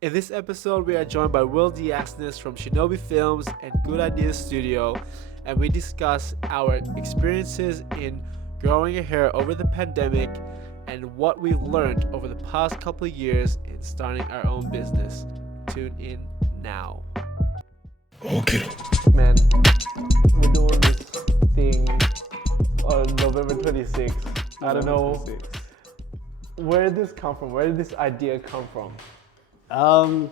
In this episode, we are joined by Will Diasnes from Shinobi Films and Good Ideas Studio, and we discuss our experiences in growing a hair over the pandemic and what we've learned over the past couple of years in starting our own business. Tune in now. Man, we're doing this thing on November 26th. I don't know where did this come from? Where did this idea come from? Man,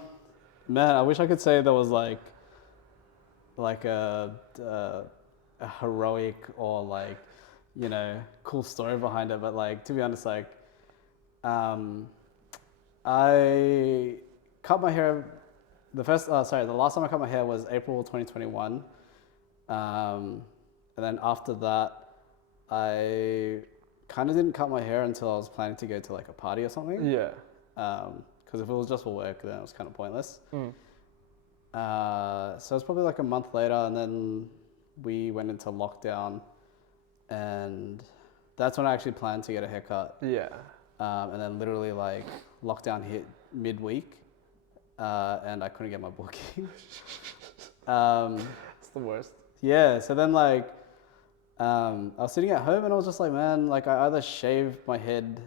I wish I could say there was like a heroic or cool story behind it, but to be honest, I cut my hair. The last time I cut my hair was April 2021, and then after that, I kind of didn't cut my hair until I was planning to go to a party or something. Yeah. Because if it was just for work, then it was kind of pointless. So it was probably a month later, and then we went into lockdown, and that's when I actually planned to get a haircut. Yeah. And then literally lockdown hit midweek, and I couldn't get my booking. It's the worst. Yeah, so then I was sitting at home and I was just man, I either shave my head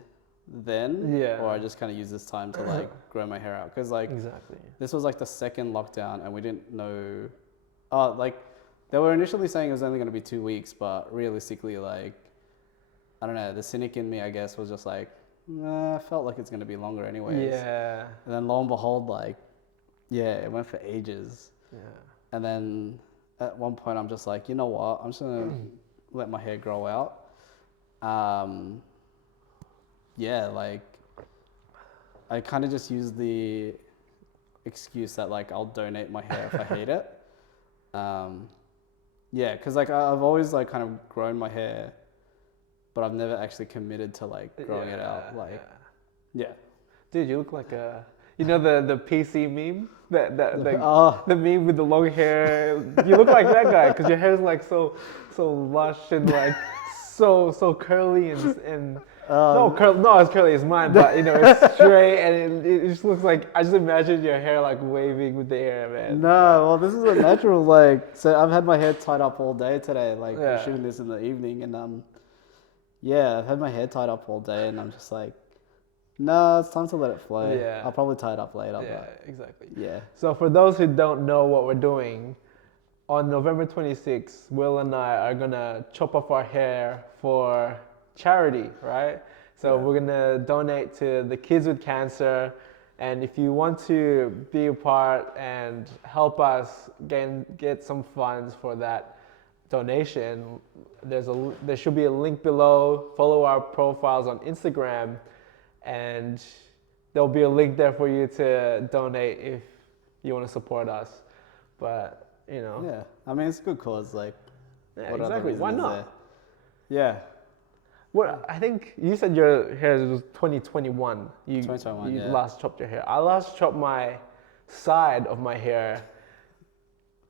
then, Yeah. or I just kind of use this time to grow my hair out, because Exactly. this was the second lockdown and we didn't know. They were initially saying it was only going to be 2 weeks, but realistically, I don't know, the cynic in me, I guess, was just nah, I felt like it's going to be longer anyways. Yeah. And then lo and behold, it went for ages. Yeah. And then at one point I'm just you know what, I'm just gonna let my hair grow out. I kind of just use the excuse that I'll donate my hair if I hate it. Because I've always kind of grown my hair, but I've never actually committed to growing it out. Dude, you look like the PC meme, the meme with the long hair. You look like that guy because your hair is so lush and so curly and not as curly as mine, but it's straight and it just looks I just imagine your hair waving with the hair, man. No, well, this is a natural so I've had my hair tied up all day today. We're shooting this in the evening, and I've had my hair tied up all day, and I'm just no, it's time to let it flow. Yeah. I'll probably tie it up later. Yeah, but exactly. yeah. So for those who don't know what we're doing, on November 26th, Will and I are gonna chop off our hair for charity, right? So we're gonna donate to the kids with cancer, and if you want to be a part and help us get some funds for that donation, there should be a link below. Follow our profiles on Instagram, and there'll be a link there for you to donate if you want to support us. But Yeah, I mean, it's a good cause. yeah, what other exactly. reason Why is not? there? Yeah. Well, I think you said your hair was 2021. You 2021, you yeah. last chopped your hair. I last chopped my side of my hair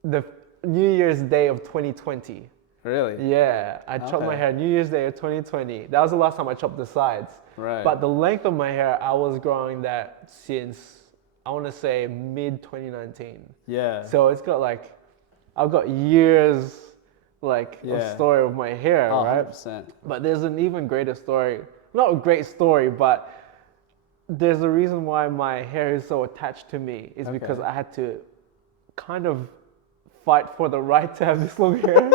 the New Year's Day of 2020. Really? Yeah, I chopped my hair New Year's Day of 2020. That was the last time I chopped the sides. Right. But the length of my hair, I was growing that since, I want to say, mid 2019. Yeah. So it's got I've got years of story of my hair, right? 100%. But there's an even greater story. Not a great story, but there's a reason why my hair is so attached to me is because I had to kind of fight for the right to have this long hair.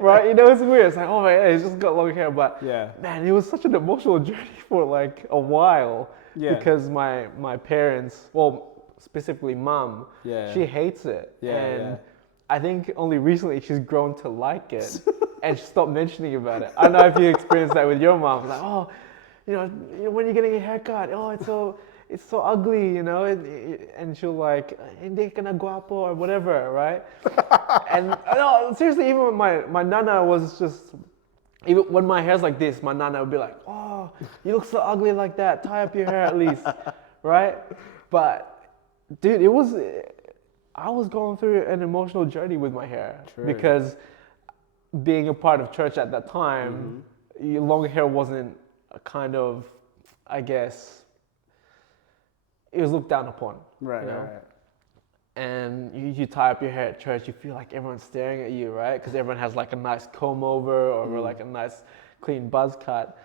Right? It's weird. It's oh man, it's just got long hair, but man, it was such an emotional journey for a while. Yeah. Because my parents, well, specifically mom, Yeah. she hates it. Yeah, And yeah. I think only recently she's grown to like it and she stopped mentioning about it. I don't know if you experienced that with your mom. Oh, when you're getting a haircut, oh, it's so ugly, and she'll hindi ka na guapo or whatever, right? And no, seriously, even when my nana was just, even when my hair's like this, my nana would be like, oh, you look so ugly like that, tie up your hair at least, right? But dude, I was going through an emotional journey with my hair. True. Because being a part of church at that time, long hair wasn't a kind of, I guess, it was looked down upon. Right, you right, know. right. And you tie up your hair at church, you feel like everyone's staring at you, right? Because everyone has like a nice comb over or like a nice clean buzz cut.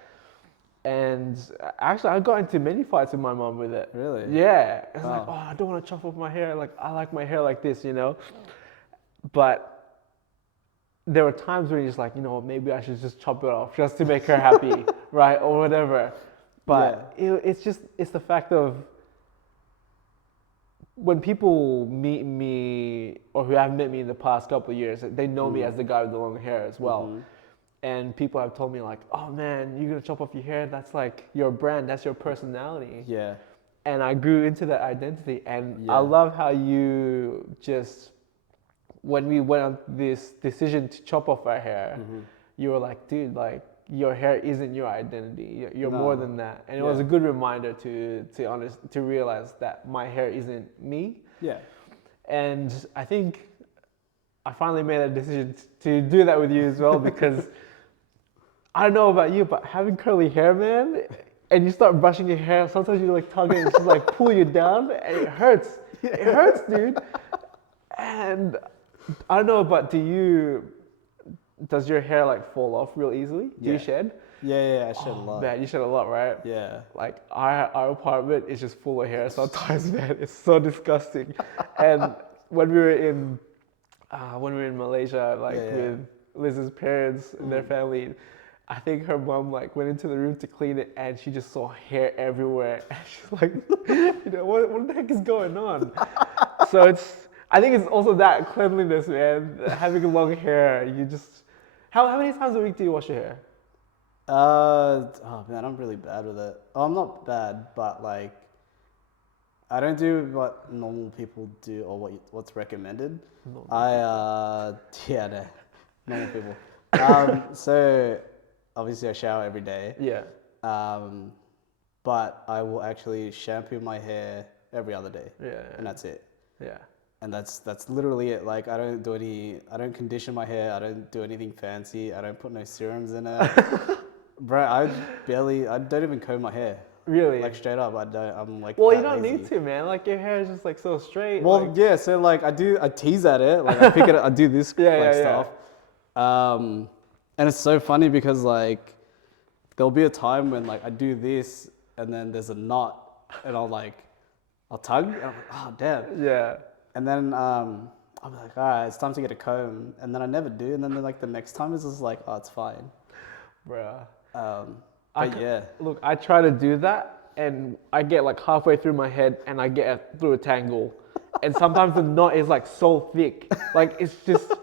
And actually, I got into many fights with my mom with it. Really? Yeah, it's like, Wow. oh, I don't want to chop off my hair. Like, I like my hair like this, you know. But there were times where you're just like, you know, maybe I should just chop it off just to make her happy, right, or whatever. Yeah. But it's the fact of when people meet me or who have met me in the past couple of years, they know me as the guy with the long hair as well. And people have told me like, oh man, you're gonna chop off your hair, that's like your brand, that's your personality. Yeah. And I grew into that identity, and I Yeah. love how you just, when we went on this decision to chop off our hair, you were like, dude, like your hair isn't your identity. You're more No. than that. And it Yeah. was a good reminder to realize that my hair isn't me. Yeah. And I think I finally made a decision to do that with you as well, because I don't know about you, but having curly hair, man, and you start brushing your hair, sometimes you like tug it and just like pull you down, and it hurts. It hurts, dude. And I don't know, but does your hair like fall off real easily? Do you shed? Yeah, I shed a Oh, lot. man, you shed a lot, right? Yeah. Like our apartment is just full of hair sometimes, man. It's so disgusting. And when we were in Malaysia, like with Liz's parents and their family, I think her mom like went into the room to clean it, and she just saw hair everywhere. And she's like, you know, what the heck is going on? So I think it's also that cleanliness, man. Having long hair, you just, how many times a week do you wash your hair? Oh man, I'm really bad with it. Oh, I'm not bad, but like, I don't do what normal people do or what's recommended. Yeah, no, normal people. So obviously I shower every day. Yeah. But I will actually shampoo my hair every other day. Yeah. And that's it. Yeah. And that's literally it. Like I don't condition my hair. I don't do anything fancy. I don't put no serums in it. Bro, I don't even comb my hair. Really? Like straight up, I don't. I'm like. Well, that you don't lazy. need to, man. Like your hair is just like so straight. Well, like, yeah. So like, I tease at it. Like I pick it. I do this stuff. And it's so funny because like, there'll be a time when like I do this, and then there's a knot, and I'll tug, and I'm like, oh damn. Yeah. And then I'll be like, all right, it's time to get a comb, and then I never do, and then like the next time it's just like, oh, it's fine. Bruh. Yeah. Look, I try to do that, and I get like halfway through my head, and I get through a tangle, and sometimes the knot is like so thick, like it's just,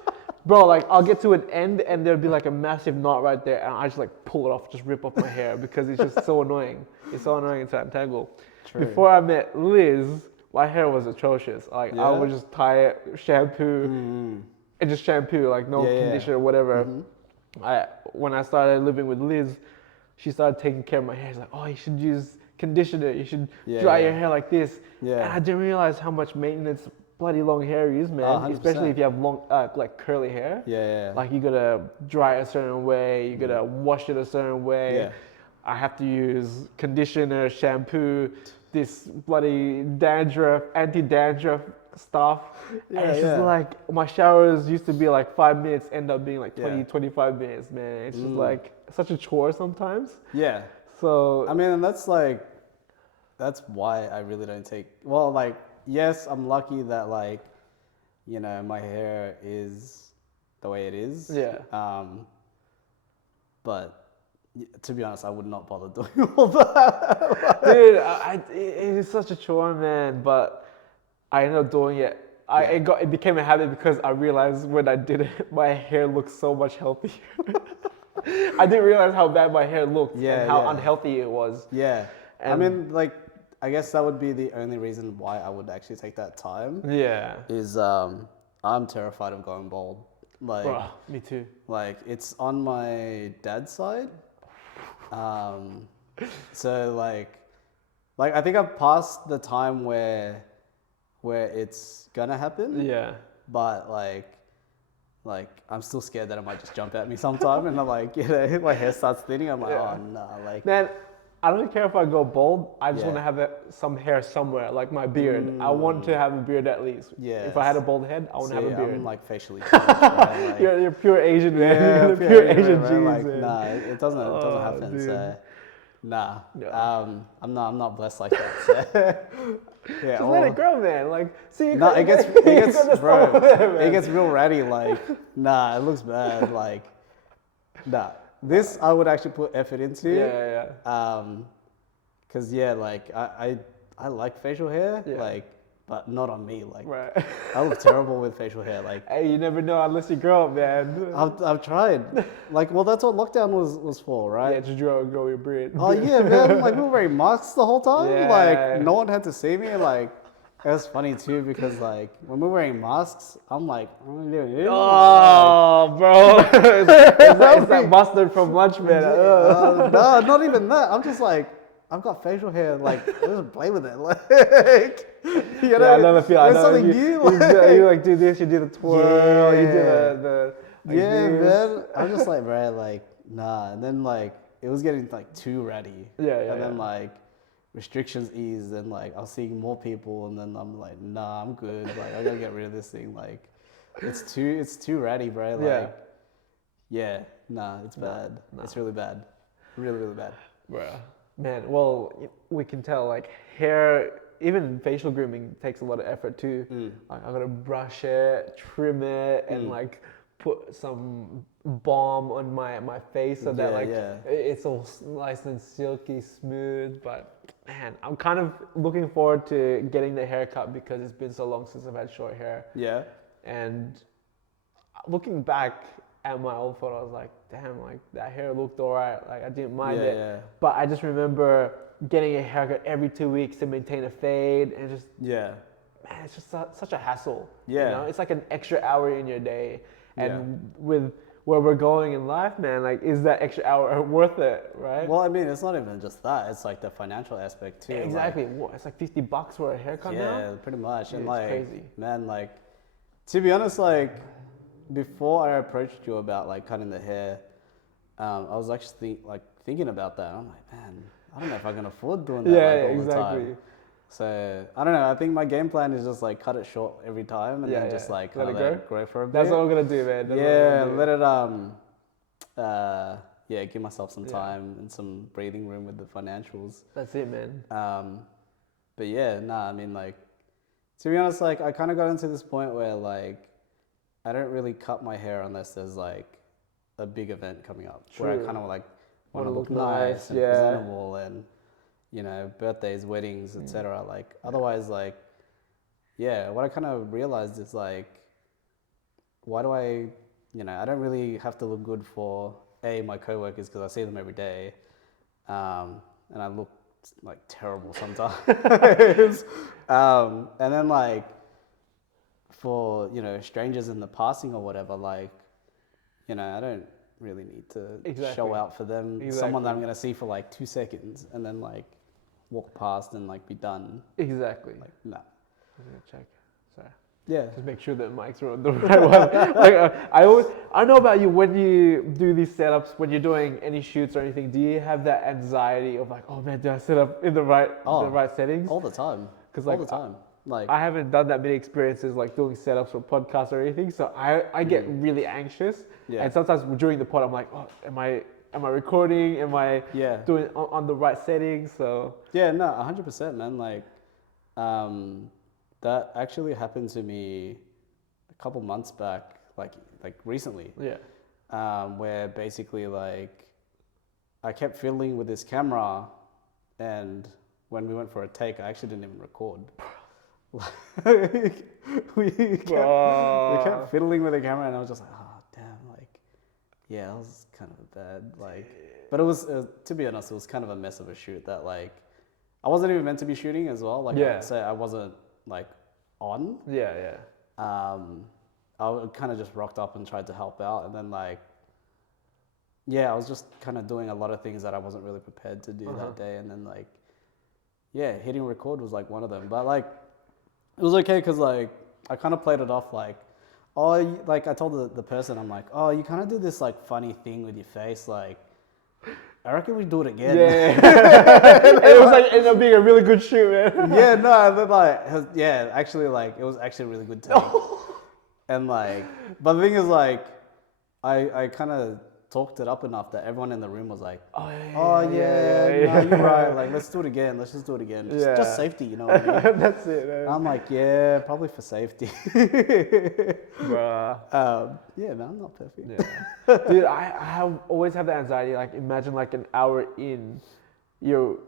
bro. Like I'll get to an end, and there'll be like a massive knot right there, and I just like pull it off, just rip off my hair because it's just so annoying. It's so annoying to tangle. True. Before I met Liz, my hair was atrocious. Like I would just tie it, shampoo, and just shampoo, like no conditioner, whatever. When I started living with Liz, she started taking care of my hair. She's like, oh, you should use conditioner. You should dry your hair like this. Yeah. And I didn't realize how much maintenance bloody long hair is, man. 100%. Especially if you have long, like curly hair. Yeah. Like you gotta dry it a certain way. You gotta wash it a certain way. Yeah. I have to use conditioner, shampoo, this bloody dandruff, anti-dandruff stuff. And it's just like, my showers used to be like 5 minutes, end up being like 20, 25 minutes, man. It's just like such a chore sometimes. Yeah. So, I mean, and that's why I really don't take, well, like, yes, I'm lucky that like, you know, my hair is the way it is. Yeah. But to be honest, I would not bother doing all that. dude, it is such a chore, man, but I ended up doing it. It became a habit because I realized when I did it, my hair looked so much healthier. I didn't realize how bad my hair looked and how unhealthy it was. Yeah. And I mean, like, I guess that would be the only reason why I would actually take that time. Yeah. Is I'm terrified of going bald. Like, Bro, me too. Like, it's on my dad's side. So like I think I've passed the time where it's gonna happen. Yeah. But like I'm still scared that it might just jump at me sometime, and I'm like, you know, my hair starts thinning. I'm like, oh no, like. Man, I don't care if I go bald. I just Yeah. want to have some hair somewhere, like my beard. I want to have a beard at least. If I had a Yes. bald head, I want to have See, a beard. I'm like facially challenged, right? Like, You're pure Asian, man. You yeah, got the pure pure Asian, Asian right? genes, Like, man. nah, it doesn't Oh, happen. dude. So, nah, Yeah. I'm not blessed like that. So, yeah, Just let it grow, man. Like, see, you no, got, it gets, you it got gets, the stuff bro, over there, it man. gets real ratty. Like, nah, it looks bad. Like, nah, this I would actually put effort into. Yeah. Cause yeah, like I like facial hair, Yeah. like, but not on me. Like, Right. I look terrible with facial hair. Like, Hey, you never know unless you grow up, man. I've tried. Like, well, that's what lockdown was for, right? Yeah, just grow your beard. Oh yeah, man! Like we were wearing masks the whole time. Like Yeah. no one had to see me. Like it was funny too because like when we were wearing masks, I'm like, Oh, bro. It's that mustard from lunch, man. no, not even that. I'm just like, I've got facial hair. Like I just play with it. Like you know, Yeah, I know the feel. I it's know something you, new. you like do this, you do the twirl, you do the like Yeah, this. man. I'm just like, bro, like, nah. And then like it was getting like too ratty. Yeah. And then like restrictions eased and like I was seeing more people and then I'm like, nah, I'm good. Like I gotta get rid of this thing. Like it's too ratty, bro. Like yeah, nah, it's bad. Nah. It's really bad. Really, really bad. Bruh. Man, well, we can tell like hair, even facial grooming takes a lot of effort too. Like I gotta brush it, trim it, and like put some balm on my face so that like it's all nice and silky smooth. But man, I'm kind of looking forward to getting the haircut because it's been so long since I've had short hair. Yeah. And looking back at my old photo, I was like, damn, like that hair looked alright. Like I didn't mind it. Yeah. But I just remember getting a haircut every 2 weeks to maintain a fade, and just man, it's just such a hassle. Yeah. You know, it's like an extra hour in your day, and with where we're going in life, man, like is that extra hour worth it, right? Well, I mean, it's not even just that. It's like the financial aspect too. Exactly. What? It's like $50 for a haircut now. Yeah, pretty much. And It's like, crazy. man, like, to be honest, like, before I approached you about like cutting the hair, I was actually thinking about that. I'm like, man, I don't know if I can afford doing that all the time. So I don't know. I think my game plan is just like cut it short every time and then just like let let it grow for a bit. That's what we're gonna do, man. Let it give myself some time and some breathing room with the financials. That's it, man. But yeah, nah. I mean, like, to be honest, like I kind of got into this point where like I don't really cut my hair unless there's like a big event coming up where I kind of like want to look nice and presentable and, you know, birthdays, weddings, etc. Like otherwise, like, what I kind of realized is like, why do I, you know, I don't really have to look good for my coworkers because I see them every day, and I look like terrible sometimes, and then like for, you know, strangers in the passing or whatever, like, you know, I don't really need to show out for them. Someone that I'm going to see for like 2 seconds and then like walk past and like be done. Exactly. Like, nah. I'm gonna check. Sorry. Yeah. Just make sure that mics are on the right one. Like I know about you when you do these setups, when you're doing any shoots or anything. Do you have that anxiety of like, oh man, did I set up in the right settings? All the time. Because like all the time. Like I haven't done that many experiences like doing setups for podcasts or anything, so I get really anxious. Yeah. And sometimes during the pod, I'm like, oh, am I recording? Am I doing on the right settings? So yeah, no, 100%, man. Like, that actually happened to me a couple months back, like recently. Yeah. Where basically like I kept fiddling with this camera, and when we went for a take, I actually didn't even record. we kept fiddling with the camera, and I was just like, oh damn, like, yeah, that was kind of bad, like, but it was to be honest, it was kind of a mess of a shoot that like I wasn't even meant to be shooting as well. Like, I would say I wasn't like on. I kind of just rocked up and tried to help out, and then like, I was just kind of doing a lot of things that I wasn't really prepared to do that day, and then like, hitting record was like one of them, but like. It was okay because like I kind of played it off like, like I told the person, I'm like, oh, you kind of do this like funny thing with your face, like I reckon we do it again. Yeah. It was like ended up being a really good shoot, man. Yeah, no, and then like, actually, like, it was actually a really good take. And like, but the thing is, like, I kind of talked it up enough that everyone in the room was like, Oh no, you're right. Like, let's do it again. Let's just do it again. Just Yeah. safety, you know what I mean? That's it, man. And I'm like, yeah, probably for safety. Bruh. Yeah, man, I'm not perfect. Yeah. Dude, I always have the anxiety. Like, imagine like an hour in, you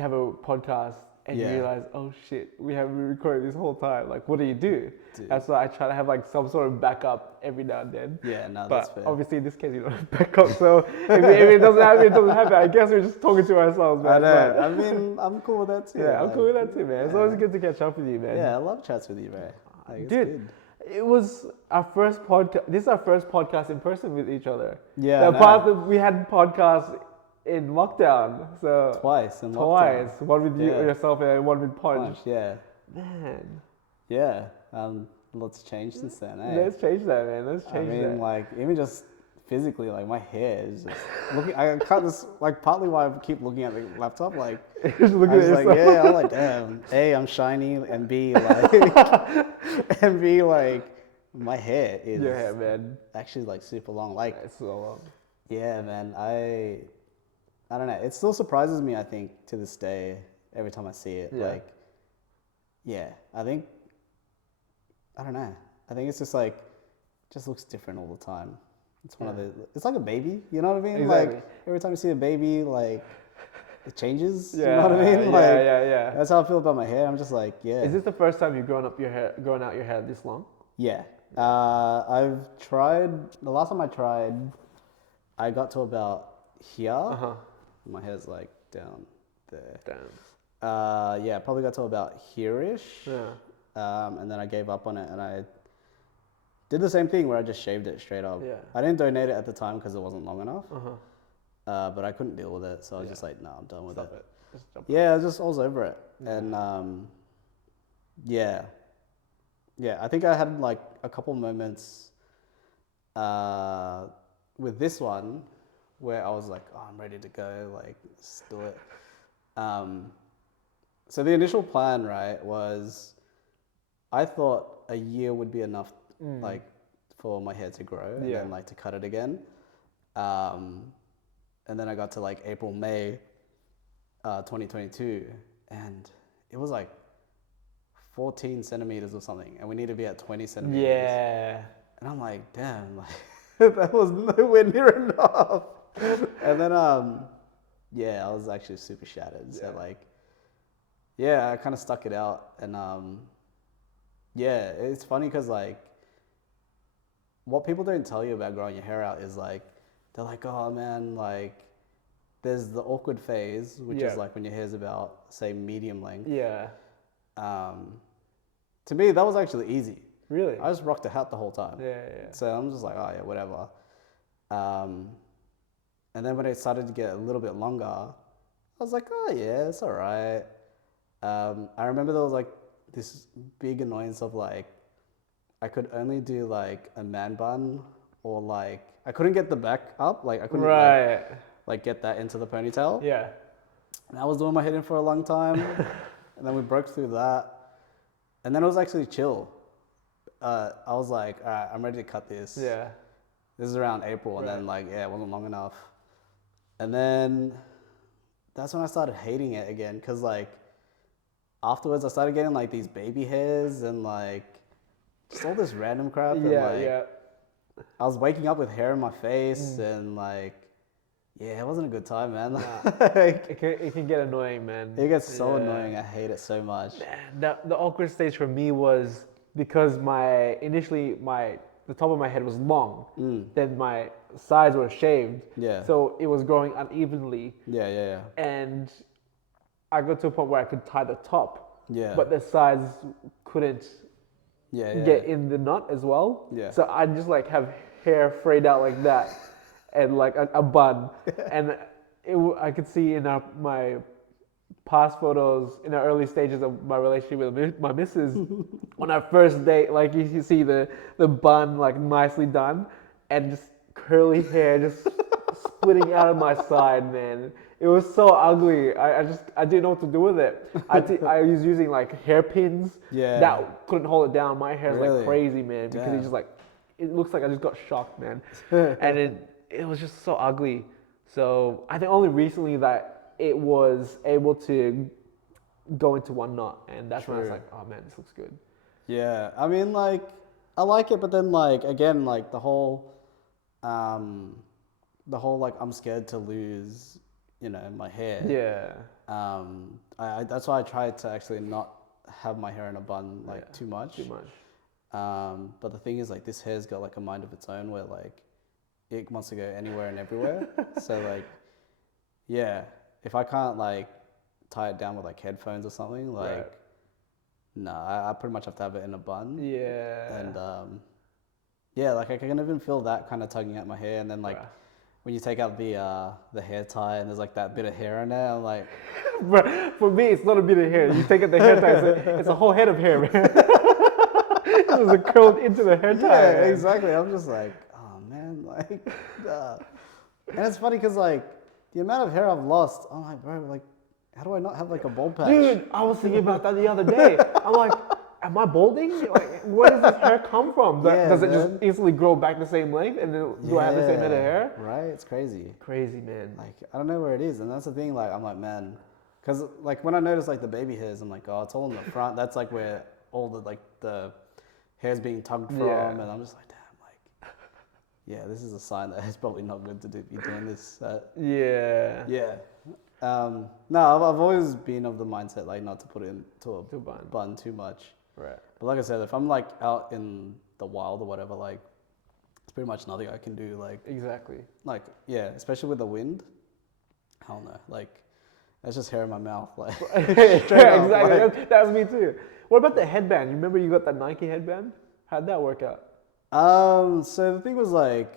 have a podcast and you Yeah. realize, oh shit, we haven't been recording this whole time. Like, what do you do? Dude. That's why I try to have like some sort of backup every now and then. Yeah, no, But that's fair. obviously in this case, you don't have backup. So if it doesn't happen, it doesn't happen. I guess we're just talking to ourselves, man. I know. But- I mean, I'm cool with that too. yeah, I'm like, cool with that too, man. It's always good to catch up with you, man. Yeah, I love chats with you, bro. Like, it's Dude, good. it was our first podcast. This is our first podcast in person with each other. Yeah, We had podcasts in lockdown. So Twice in lockdown. twice. One with you Yeah. yourself and one with Punch. Yeah. Man, Yeah. Lots changed since then, eh? let's change that, man. Let's change I mean, that. like, even just physically, like, my hair is just looking. I can't just, like, partly why I keep looking at the laptop, like, Just look I at was yourself. like, yeah, I'm like, damn. A, I'm shiny, and B, like, and B, like, my hair is Yeah, man. actually, like, super long. Like, It's so long. yeah, man, I don't know. It still surprises me, I think, to this day, every time I see it. Yeah. Like, yeah, I don't know. I think it's just like, just looks different all the time. It's one of the, it's like a baby, you know what I mean? Exactly. Like, every time you see a baby, like, it changes, Yeah, you know what I mean? yeah, Like, yeah. that's how I feel about my hair. I'm just like, yeah. Is this the first time you've grown out your hair this long? Yeah. I've tried, the last time I tried, I got to about here. Uh-huh. My hair's like down there. Damn. Yeah, probably got to about here-ish. Yeah. And then I gave up on it and I did the same thing where I just shaved it straight up. Yeah. I didn't donate it at the time because it wasn't long enough. Uh-huh. But I couldn't deal with it, so I was just like, no, I'm done with Stop it. it. Just jump. Yeah, I was over it. And yeah. Yeah, I think I had like a couple moments with this one where I was like, oh, I'm ready to go, like, let's do it. So the initial plan, right, was I thought a year would be enough, like, for my hair to grow and then, like, to cut it again. And then I got to, like, April, May 2022, and it was, like, 14 centimeters or something, and we need to be at 20 centimeters. Yeah. And I'm like, damn, like, that was nowhere near enough. And then, yeah, I was actually super shattered. So, like, yeah, I kind of stuck it out. And, yeah, it's funny because, like, what people don't tell you about growing your hair out is, like, they're like, oh, man, like, there's the awkward phase, which is, like, when your hair's about, say, medium length. Yeah. To me, that was actually easy. Really? I just rocked a hat the whole time. Yeah. So I'm just like, oh yeah, whatever. And then when it started to get a little bit longer, I was like, oh yeah, it's all right. I remember there was like this big annoyance of like, I could only do like a man bun or like, I couldn't get the back up. Like I couldn't like get that into the ponytail. Yeah. And I was doing my head in for a long time. And then we broke through that. And then it was actually chill. I was like, all right, I'm ready to cut this. Yeah. This is around April, and then like, yeah, it wasn't long enough. And then that's when I started hating it again, because like afterwards I started getting like these baby hairs and like just all this random crap. And, like, I was waking up with hair in my face and like, yeah, it wasn't a good time, man. Like, It can get annoying, man. it gets so annoying. I hate it so much. The awkward stage for me was because the top of my head was long, then my sides were shaved, so it was growing unevenly. And I got to a point where I could tie the top, but the sides couldn't get in the knot as well. So I just like have hair frayed out like that, and like a bun, and I could see in my past photos in the early stages of my relationship with my missus, on our first date, like you see the bun like nicely done and just curly hair just splitting out of my side, man. It was so ugly. I didn't know what to do with it. I was using like hairpins Yeah. that couldn't hold it down. My hair's like Really? crazy, man, because Damn. it just like it looks like I just got shocked, man. And it was just so ugly. So I think only recently that it was able to go into one knot, and that's when I was True. like, oh man, this looks good. Yeah, I mean, like, I like it, but then, like, again, like, like, I'm scared to lose, my hair. Yeah, That's why I try to actually not have my hair in a bun, like, yeah, too much. too much. But the thing is, like, this hair's got, like, a mind of its own where, like, it wants to go anywhere and everywhere. So, like, yeah, if I can't, like, tie it down with, like, headphones or something, like, Right. no, I pretty much have to have it in a bun. Yeah. And yeah, like I can even feel that kind of tugging at my hair, and then like Bruh. when you take out the hair tie and there's like that bit of hair in there, I'm like, Bruh, for me, it's not a bit of hair. You take out the hair tie, it's a whole head of hair, man. It was curled into the hair tie. yeah, Man. exactly. I'm just like, oh man, like, and it's funny because like the amount of hair I've lost, I'm like, bro, like, how do I not have like a bald patch? Dude, I was thinking about that the other day. I'm like, am I balding? Like, where does this hair come from? Yeah, does it just man. instantly grow back the same length, and then do I have the same head of hair? Right, it's crazy. Crazy, man. Like I don't know where it is, and that's the thing. Like I'm like, man, because like when I notice like the baby hairs, I'm like, oh, it's all in the front. That's like where all the hair's being tugged from, Yeah. and I'm just like, damn, like, yeah, this is a sign that it's probably not good to be doing this. Yeah. Yeah. No, I've always been of the mindset like not to put it into a To bun. bun too much. Right. But like I said, if I'm like out in the wild or whatever, like it's pretty much nothing I can do. Exactly. Like yeah, especially with the wind. Hell no. Like that's just hair in my mouth. Like straight up, Exactly. like- That's me too. What about the headband? You remember you got that Nike headband? How'd that work out? So the thing was like,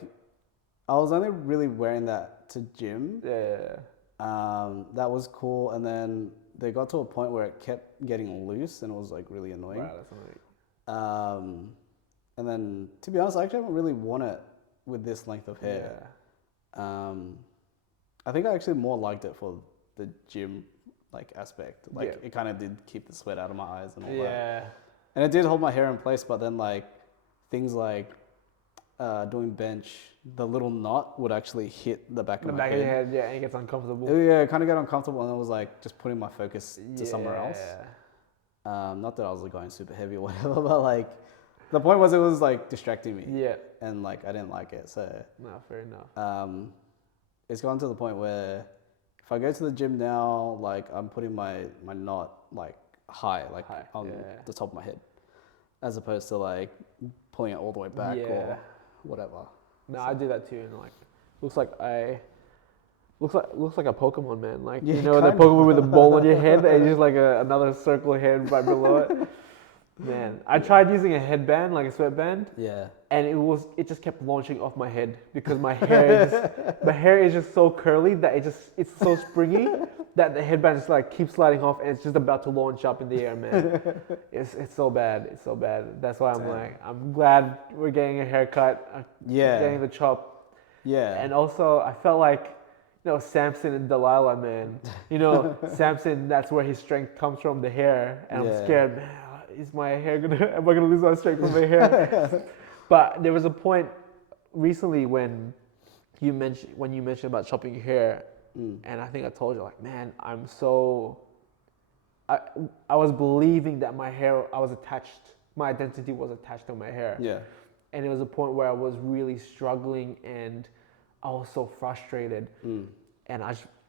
I was only really wearing that to gym. Yeah. That was cool, and then they got to a point where it kept getting loose, and it was like really annoying. Wow, that's annoying. And then to be honest, I actually haven't really worn it with this length of hair. Yeah. I think I actually more liked it for the gym like aspect. Like Yeah. it kind of did keep the sweat out of my eyes and all that. Yeah. And it did hold my hair in place, but then like things like doing bench, the little knot would actually hit the back The of my back head. of your head, yeah, and it gets uncomfortable. Yeah, it kind of got uncomfortable, and it was like just putting my focus to somewhere else. Yeah. Not that I was like going super heavy or whatever, but like the point was it was like distracting me, Yeah. and like I didn't like it. So No, fair enough. it's gone to the point where if I go to the gym now, like I'm putting my knot like high, like High, on yeah. the top of my head, as opposed to like pulling it all the way back Yeah. or whatever. No, I do that too, and like, looks like a Pokemon, man. Like Yeah, you know the kind of. Pokemon with the ball on your head, and just like another circle head right below it. Man, I tried using a headband, like a sweatband, Yeah. and it just kept launching off my head because my hair is just so curly that it's so springy that the headband just like keeps sliding off, and it's just about to launch up in the air, man. It's so bad. It's so bad. That's why I'm Damn. like, I'm glad we're getting a haircut, Yeah. getting the chop. Yeah. And also, I felt like, Samson and Delilah, man. Samson, that's where his strength comes from, the hair. And Yeah. I'm scared, man, am I gonna lose my strength from the hair? But there was a point recently when you mentioned about chopping your hair, and I think I told you, like, man, I was believing that my identity was attached to my hair. Yeah. And it was a point where I was really struggling, and I was so frustrated. And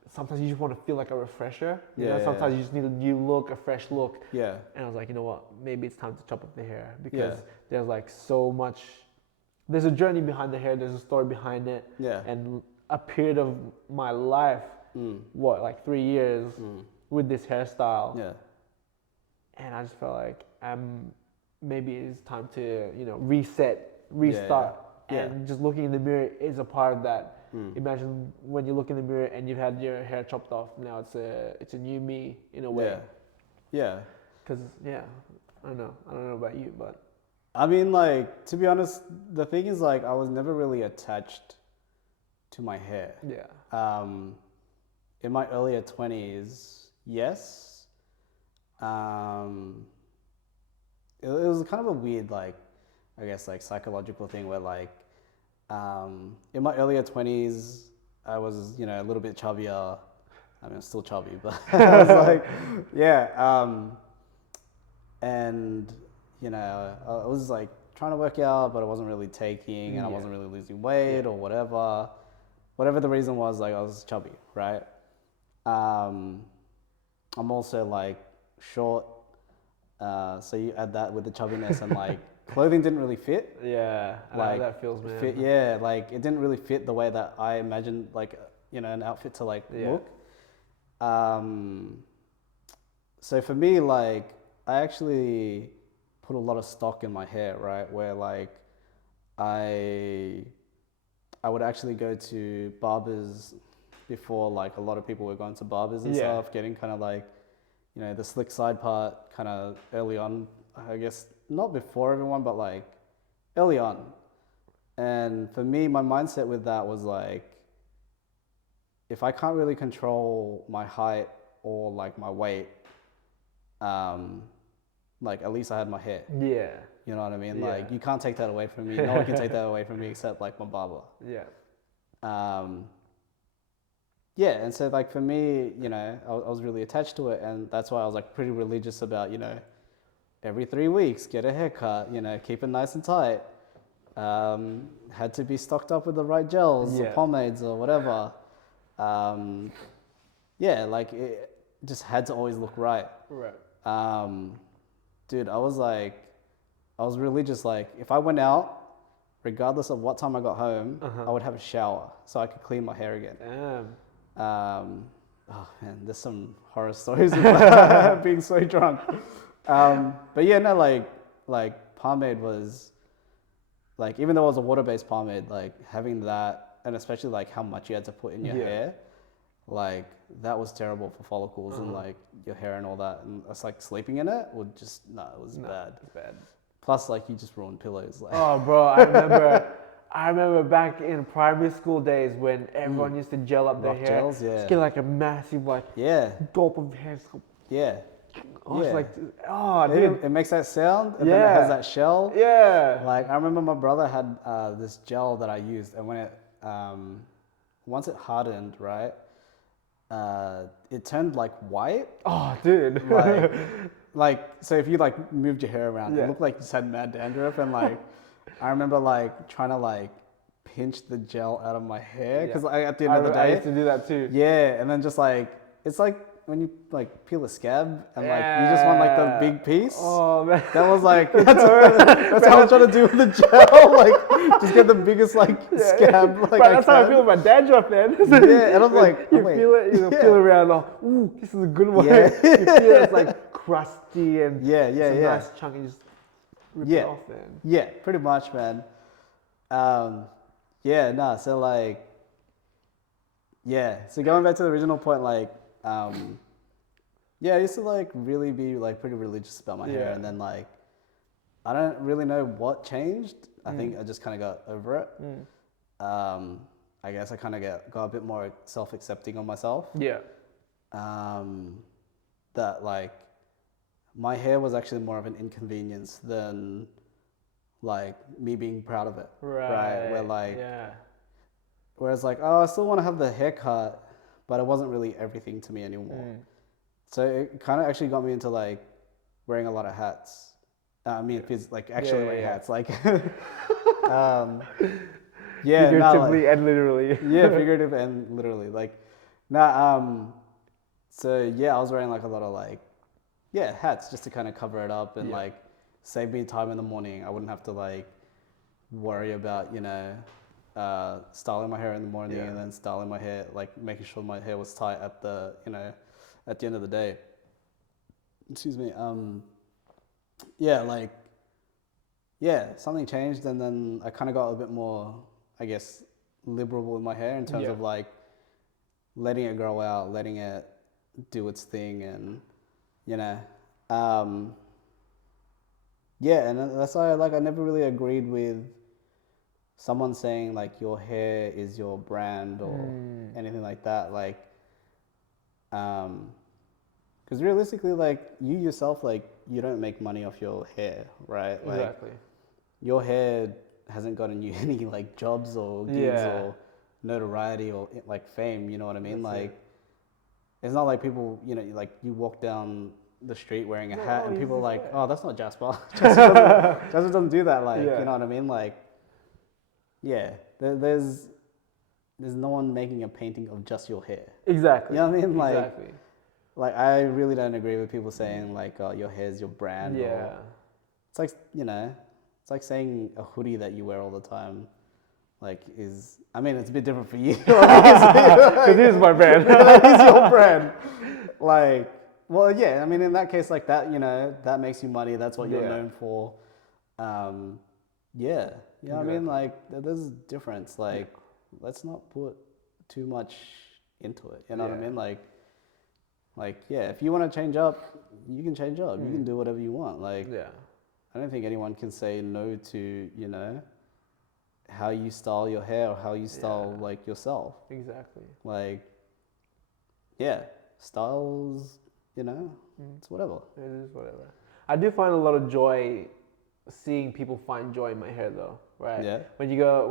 sometimes you just want to feel like a refresher. Sometimes you just need a new look, a fresh look. Yeah. And I was like, you know what? Maybe it's time to chop up the hair, because there's like so much. There's a journey behind the hair. There's a story behind it. Yeah. And a period of my life, like 3 years with this hairstyle. Yeah. And I just felt like maybe it's time to restart. Yeah. And just looking in the mirror is a part of that. Imagine when you look in the mirror and you've had your hair chopped off. Now it's a new me in a way. Yeah. Because I don't know about you, but I mean, like, to be honest, the thing is, like, I was never really attached to my hair. Yeah. In my earlier 20s, yes. It was kind of a weird, like, I guess, like psychological thing where, like, in my earlier 20s, I was, a little bit chubbier. I mean, I'm still chubby, but I was like, yeah. And, I was like trying to work out, but I wasn't really taking, and I wasn't really losing weight or whatever. Whatever the reason was, like, I was chubby, right? I'm also like short, so you add that with the chubbiness, and like clothing didn't really fit. Yeah, I know how that feels, man. Like it didn't really fit the way that I imagined, like an outfit to like look. So for me, like I actually put a lot of stock in my hair, right? Where like I would actually go to barbers before, like a lot of people were going to barbers and stuff, getting kind of like, the slick side part kind of early on, I guess, not before everyone, but like early on. And for me, my mindset with that was like, if I can't really control my height or like my weight, like at least I had my hair. Yeah. You know what I mean? Yeah. Like you can't take that away from me. No one can take that away from me except like my barber. Yeah. Yeah, and so like for me, I was really attached to it, and that's why I was like pretty religious about, every 3 weeks get a haircut, keep it nice and tight. Had to be stocked up with the right gels or pomades or whatever. Like it just had to always look right. Right. Dude, I was religious. Like if I went out, regardless of what time I got home, I would have a shower so I could clean my hair again. Damn. Oh man, there's some horror stories about being so drunk. But yeah, no, like pomade was like, even though it was a water-based pomade, like having that, and especially like how much you had to put in your hair, like that was terrible for follicles and like your hair and all that. And it's like sleeping in it would just, it was bad. It's bad. Plus, like you just ruined pillows. Like. Oh, bro, I remember back in primary school days when everyone used to gel up their Rock hair. gels, Just get like a massive like gulp of hair. Yeah. Oh, it's like, oh, dude, it makes that sound, and then it has that shell. Yeah. Like I remember my brother had this gel that I used, and when it once it hardened, right, it turned like white. Oh, dude. Like so if you like moved your hair around, it looked like you just had mad dandruff, and like I remember like trying to like pinch the gel out of my hair because at the end of the day, I used to do that too. Yeah, and then just like it's like when you like peel a scab and like you just want like the big piece. Oh man, that was like that's how I'm trying to do with the gel. Like just get the biggest like scab. Like that's how I feel about dandruff, man. Yeah, and I'm like, you feel it, you feel around. Oh, ooh, this is a good one. Yeah. You feel it's like crusty and it's a nice chunk, and you just rip it off, man. Yeah, pretty much, man. So like, so going back to the original point, like, I used to like really be like pretty religious about my hair, and then like, I don't really know what changed. I think I just kind of got over it. I guess I kind of got a bit more self-accepting of myself. Yeah. That like, my hair was actually more of an inconvenience than like me being proud of it. Right. Where like, whereas like, oh, I still want to have the haircut, but it wasn't really everything to me anymore. So it kind of actually got me into like wearing a lot of hats. I mean, like actually wearing hats, like, figuratively and literally. Yeah, figuratively and literally. Like, so yeah, I was wearing like a lot of like, hats just to kind of cover it up and like save me time in the morning. I wouldn't have to like worry about, styling my hair in the morning and then styling my hair, like making sure my hair was tight at the, at the end of the day. Excuse me. Something changed, and then I kind of got a bit more, I guess, liberal with my hair in terms of like letting it grow out, letting it do its thing, and and that's why like I never really agreed with someone saying like your hair is your brand or anything like that, like, because realistically, like you yourself, like you don't make money off your hair, right? Like Exactly. your hair hasn't gotten you any like jobs or gigs Yeah. or notoriety or like fame. You know what I mean? That's Like it. it's not like people, you know, like you walk down the street wearing a No, hat oh, and he's people are just like, there. oh, that's not Jasper. Jasper doesn't do that. Like, Yeah. you know what I mean? Like, yeah, there's no one making a painting of just your hair. Exactly. You know what I mean? Exactly. Like I really don't agree with people saying like, oh, your hair's your brand, or Yeah. it's like, you know, it's like saying a hoodie that you wear all the time, like is, I mean, it's a bit different for you. Because he's my brand. It's your brand. Like, well, yeah, I mean, in that case, like that, you know, that makes you money. That's what you're Yeah. known for. Yeah, you know what I mean? Exactly. Like, there's a difference. Like, let's not put too much into it. You know what I Yeah. mean? Like, yeah, if you want to change up, you can change up. You can do whatever you want. Like, Yeah. I don't think anyone can say no to, you know, how you style your hair or how you style Yeah. like yourself. Exactly. Like, yeah, styles, you know, it's whatever. It is whatever. I do find a lot of joy seeing people find joy in my hair though, right? Yeah. When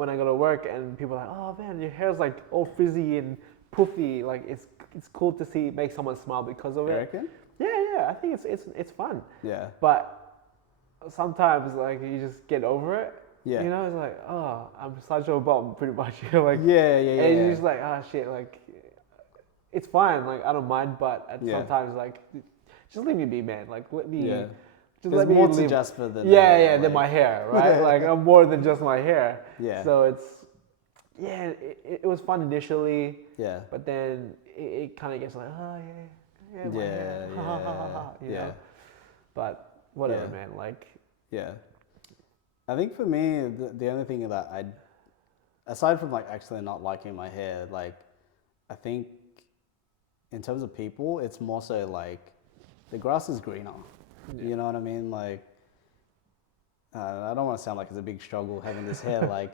I go to work and people are like, oh man, your hair's like all frizzy and poofy, like it's cool to see make someone smile because of You it. reckon? Yeah, I think it's fun. Yeah. But sometimes like you just get over it. Yeah. You know, it's like, oh, I'm such a bum pretty much. You're like, Yeah. and you're just like, ah, shit, like, it's fine. Like, I don't mind, but Yeah. sometimes, like, just let me be, man. Like, let me, Yeah. just There's let me more to live. Jasper than Yeah, than like, my hair, right? Like, I'm more than just my hair. Yeah. So yeah, it was fun initially, Yeah. but then it kind of gets like, oh yeah, my hair, you Yeah. know. But whatever, Yeah. man. Like, Yeah. I think for me, the only thing that aside from like actually not liking my hair, like, I think in terms of people, it's more so like the grass is greener. Yeah. You know what I mean? Like, I don't want to sound like it's a big struggle having this hair, like,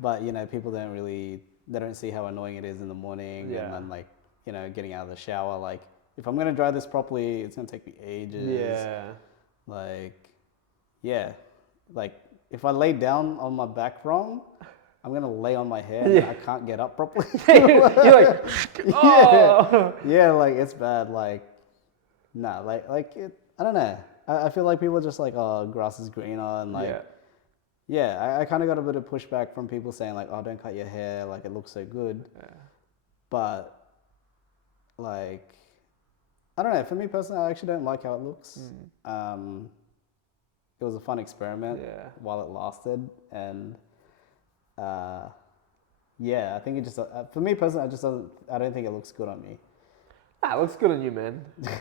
but you know, people they don't see how annoying it is in the morning, Yeah. and then like, you know, getting out of the shower. Like, if I'm gonna dry this properly, it's gonna take me ages. yeah, Like, yeah, like if I lay down on my back wrong, I'm gonna lay on my hair and I can't get up properly. you're like, oh. Yeah, like it's bad. Like, nah, like it. I don't know. I feel like people are just like, oh, grass is greener, and like, yeah, I kind of got a bit of pushback from people saying like, oh, don't cut your hair, like it looks so good. Yeah. But like, I don't know. For me personally, I actually don't like how it looks. It was a fun experiment while it lasted, and yeah, I think it just for me personally, I don't think it looks good on me. Ah, it looks good on you, man.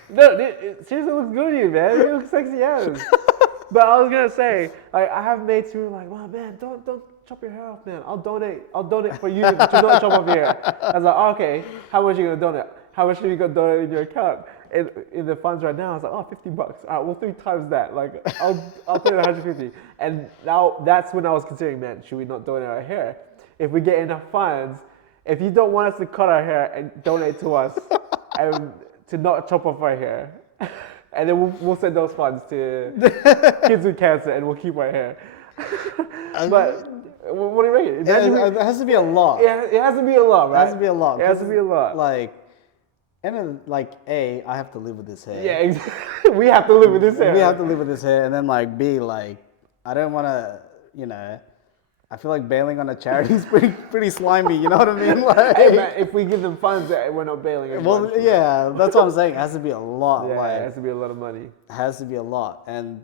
No, it seriously looks good on you, man. You look sexy as. But I was gonna say, like, I have mates who are like, "Well, man, don't chop your hair off, man. I'll donate for you to not chop off your hair." I was like, oh, "Okay, how much are you gonna donate? How much are you gonna donate in your account?" And in the funds right now, I was like, "Oh, $50. All right, well, 3 times that. Like, I'll put in 150." And now that's when I was considering, man, should we not donate our hair? If we get enough funds, if you don't want us to cut our hair and donate to us, and to not chop off our hair, and then we'll send those funds to kids with cancer, and we'll keep our hair. But what do you reckon? It has to be a lot. It has to be a lot, right? It has to be a lot. It has to be a lot. Like, and then like I have to live with this hair. Yeah, exactly. We have to live with this hair. We have to live with this hair, and then like B, like I don't want to, you know. I feel like bailing on a charity is pretty slimy. You know what I mean? Like, Hey man, if we give them funds, we're not bailing. Well, yeah, that's what I'm saying. It has to be a lot. Yeah, like, it has to be a lot of money. It has to be a lot, and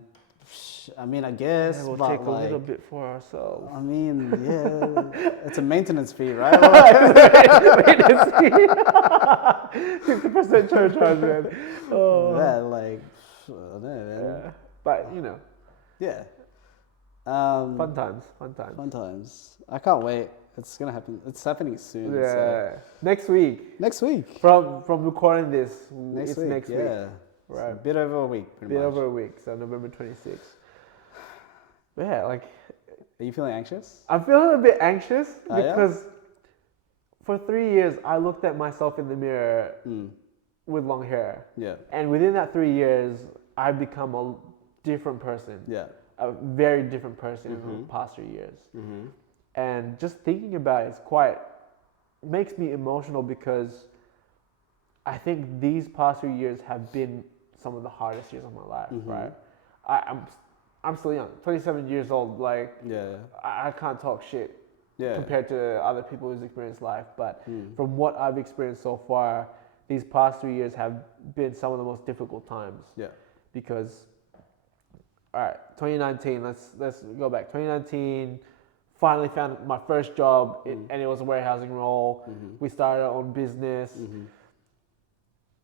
I mean, I guess Yeah, we'll but take a like, little bit for ourselves. I mean, yeah, it's a maintenance fee, right? 50% charge, man. Oh. Yeah, like, I don't know, man. Yeah. But you know, Yeah. fun times. Fun times. I can't wait. It's gonna happen. It's happening soon. Yeah. So. Next week. Next week. From recording this, Next it's week. next week. Yeah. Right. A bit over a week. Pretty Bit much. over a week, so November 26th. But yeah, like Are you feeling anxious? I'm feeling a bit anxious Oh, yeah? because for 3 years I looked at myself in the mirror with long hair, Yeah. and within that 3 years, I've become a different person, Yeah. a very different person in the past 3 years. And just thinking about it, makes me emotional because I think these past 3 years have been some of the hardest years of my life. Right? I'm still young, 27 years old. Like, Yeah. I can't talk shit Yeah. compared to other people who's experienced life. But from what I've experienced so far, these past 3 years have been some of the most difficult times. Yeah. Because, all right, 2019. Let's go back. 2019. Finally found my first job, and it was a warehousing role. We started our own business,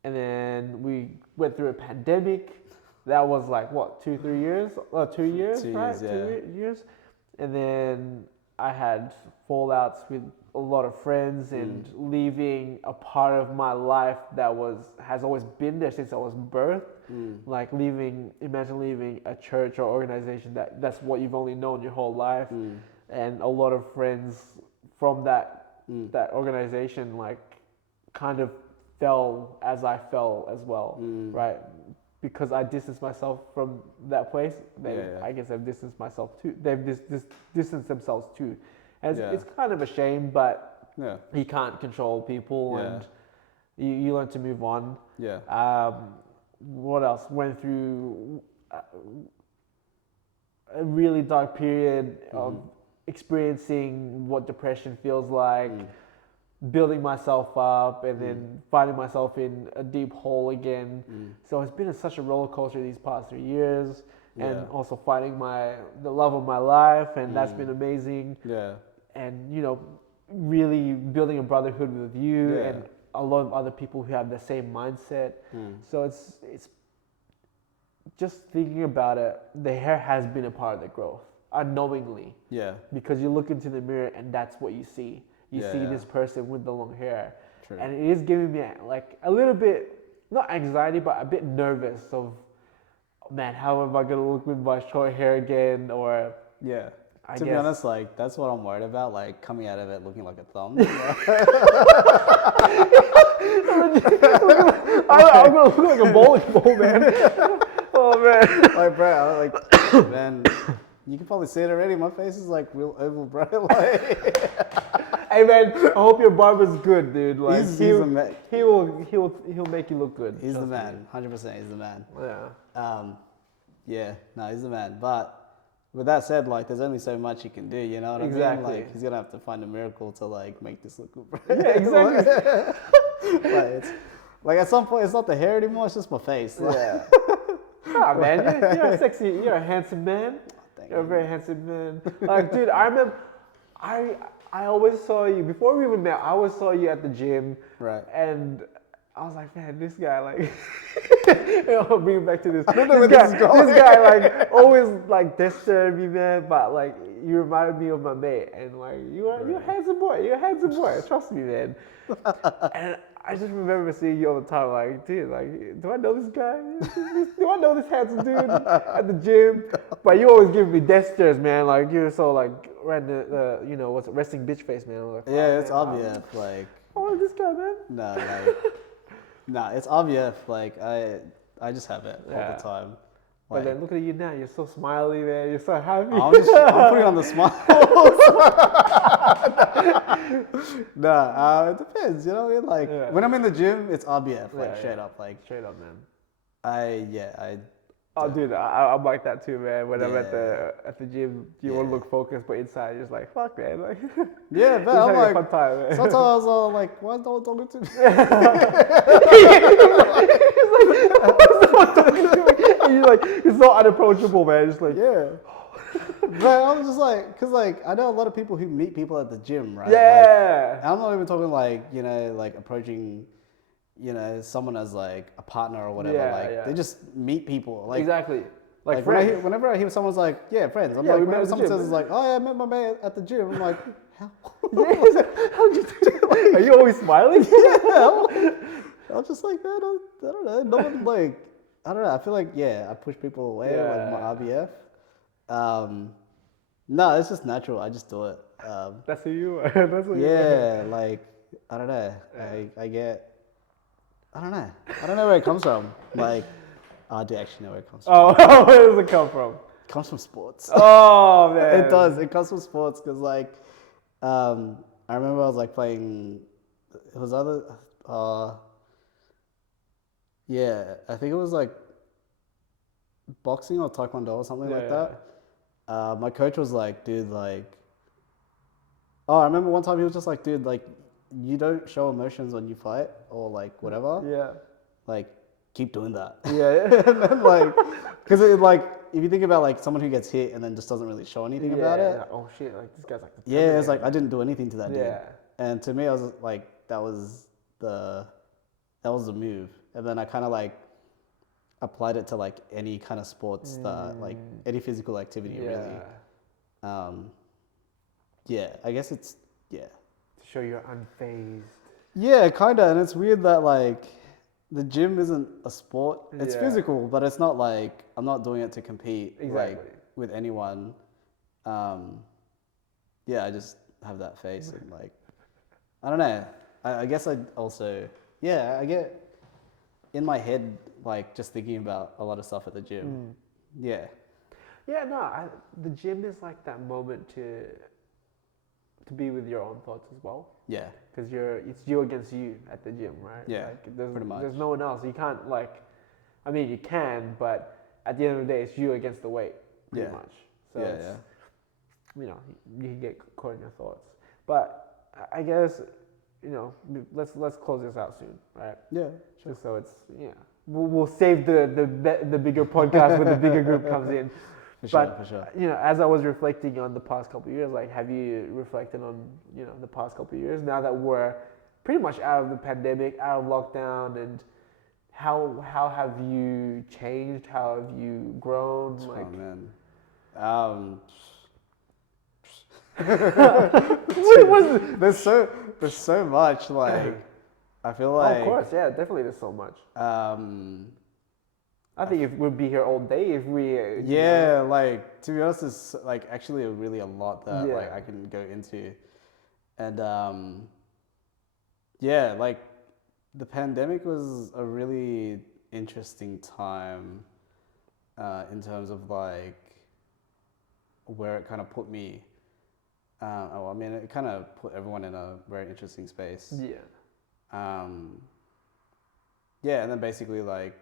and then we went through a pandemic. That was like what, 2 3 years? 2 years, 2 right? years, yeah. 2 years, and then I had fallouts with a lot of friends and leaving a part of my life that has always been there since I was birthed. Like imagine leaving a church or organization that's what you've only known your whole life, and a lot of friends from that organization like kind of fell as I fell as well, right? Because I distanced myself from that place, I guess I've distanced myself too. They've distanced themselves too. And it's kind of a shame, but you can't control people, and you learn to move on. What else? Went through a really dark period of experiencing what depression feels like, building myself up, and then finding myself in a deep hole again. So it's been such a roller coaster these past 3 years, and also finding the love of my life, and that's been amazing. And really building a brotherhood with you and a lot of other people who have the same mindset. So it's just thinking about it, the hair has been a part of the growth, unknowingly. Because you look into the mirror and that's what you see. You see this person with the long hair. True. And it is giving me like a little bit, not anxiety, but a bit nervous of, man, how am I going to look with my short hair again? Or to be honest, like that's what I'm worried about, like coming out of it looking like a thumb. I'm going to look like a bowling ball, man. Oh, man. Like, bro, like, man, you can probably see it already. My face is like real oval, bro. Like, hey, man, I hope your barber's good, dude. Like, he's the man. He'll make you look good. He's the man, 100%. He's the man. Yeah. He's the man. But with that said, like, there's only so much he can do. You know what I mean? Like, he's gonna have to find a miracle to like make this look good, bro. Yeah, exactly. like at some point, it's not the hair anymore. It's just my face. Like, Nah, man, you're a sexy, you're a handsome man. You're a very handsome man. Like, dude, I remember, I always saw you before we even met. I always saw you at the gym, right? And I was like, man, this guy, like, I'll bring it back to this. This guy, like, always like disturbed me, man. But like, you reminded me of my mate, and like, you're a handsome boy. You're a handsome boy. Trust me, man. And I just remember seeing you all the time, like, dude, like, do I know this guy? Do I know this handsome dude at the gym? But you always give me death stares, man. Like, you're so like, what's it, resting bitch face, man. I'm like, it's obvious, like. Oh, this guy, man. No, it's obvious. Like, I just have it all the time. But then look at you now. You're so smiley, man. You're so happy. I'm putting on the smile. It depends. You know what I mean? Like when I'm in the gym, it's obvious. Like straight up, like straight up, man. I. Oh, dude, I'm like that too, man. When I'm at the gym, you want to look focused, but inside you're just like, fuck, man. Like, yeah, man. I'm like, fun time, man. Sometimes I was all like, why is no one talking to me? And you're like, it's so unapproachable, man. Just like, But I was just like, cause like I know a lot of people who meet people at the gym, right? Yeah. Like, I'm not even talking like like approaching, someone as like a partner or whatever. They just meet people. Like exactly. Like whenever I hear someone's like, friends. I'm like, whenever someone says it's like, oh yeah, I met my mate at the gym. I'm like, how? How did you do it? Are you always smiling? I was just like, man, I don't know. No one like, I don't know. I feel like I push people away with my RBF. No, it's just natural. I just do it. That's who you are. That's who you are. Yeah, like I don't know. I get. I don't know. I don't know where it comes from. Like, I do actually know where it comes from. Oh, where does it come from? It comes from sports. Oh It does. man. It comes from sports because like, I remember I was like playing. It was other. Yeah, I think it was like boxing or taekwondo or something Yeah, like yeah. that. My coach was like, dude, like, oh, I remember one time he was just like, dude, like, you don't show emotions when you fight or like whatever. Yeah. Like, keep doing that. Yeah. And then like, because it like, if you think about like someone who gets hit and then just doesn't really show anything about Yeah. it, Like, oh shit! Like this guy's like the yeah, it's Terminator, like I man. didn't do anything to that dude. Yeah. And to me, I was like, the that was the move. And then I kind of like applied it to like any kind of sports that like any physical activity really. Yeah. Um, yeah, I guess it's yeah. To show you're unfazed. Yeah, kind of. And it's weird that like the gym isn't a sport. It's Yeah. physical, but it's not like I'm not doing it to compete like Exactly. with anyone. Um, yeah, I just have that face and like I don't know. I guess I also yeah I get in my head like just thinking about a lot of stuff at the gym. Yeah, Yeah. No. The gym is like that moment to be with your own thoughts as well. yeah, Because it's you against you at the gym, right? yeah. Like Pretty much. there's no one else. You can't like, I mean you can, but at the end of the day, it's you against the weight, pretty Yeah. much. So Yeah, it's, yeah. you know, you can get caught in your thoughts. But I guess, let's close this out soon, right? Yeah, sure. Just so it's we'll save the bigger podcast when the bigger group comes in. For sure, But for sure. as I was reflecting on the past couple of years, like, have you reflected on the past couple of years now that we're pretty much out of the pandemic, out of lockdown, and how have you changed? How have you grown? Oh Like, man. what was it? There's so much like I feel Oh, of like course, yeah, definitely. There's so much. um I think if we'd be here all day if we. yeah, like to be honest, it's like actually really a lot that like Yeah. I can go into, and yeah, like the pandemic was a really interesting time in terms of like where it kind of put me. I mean, it kind of put everyone in a very interesting space. Yeah. Um, yeah, and then basically like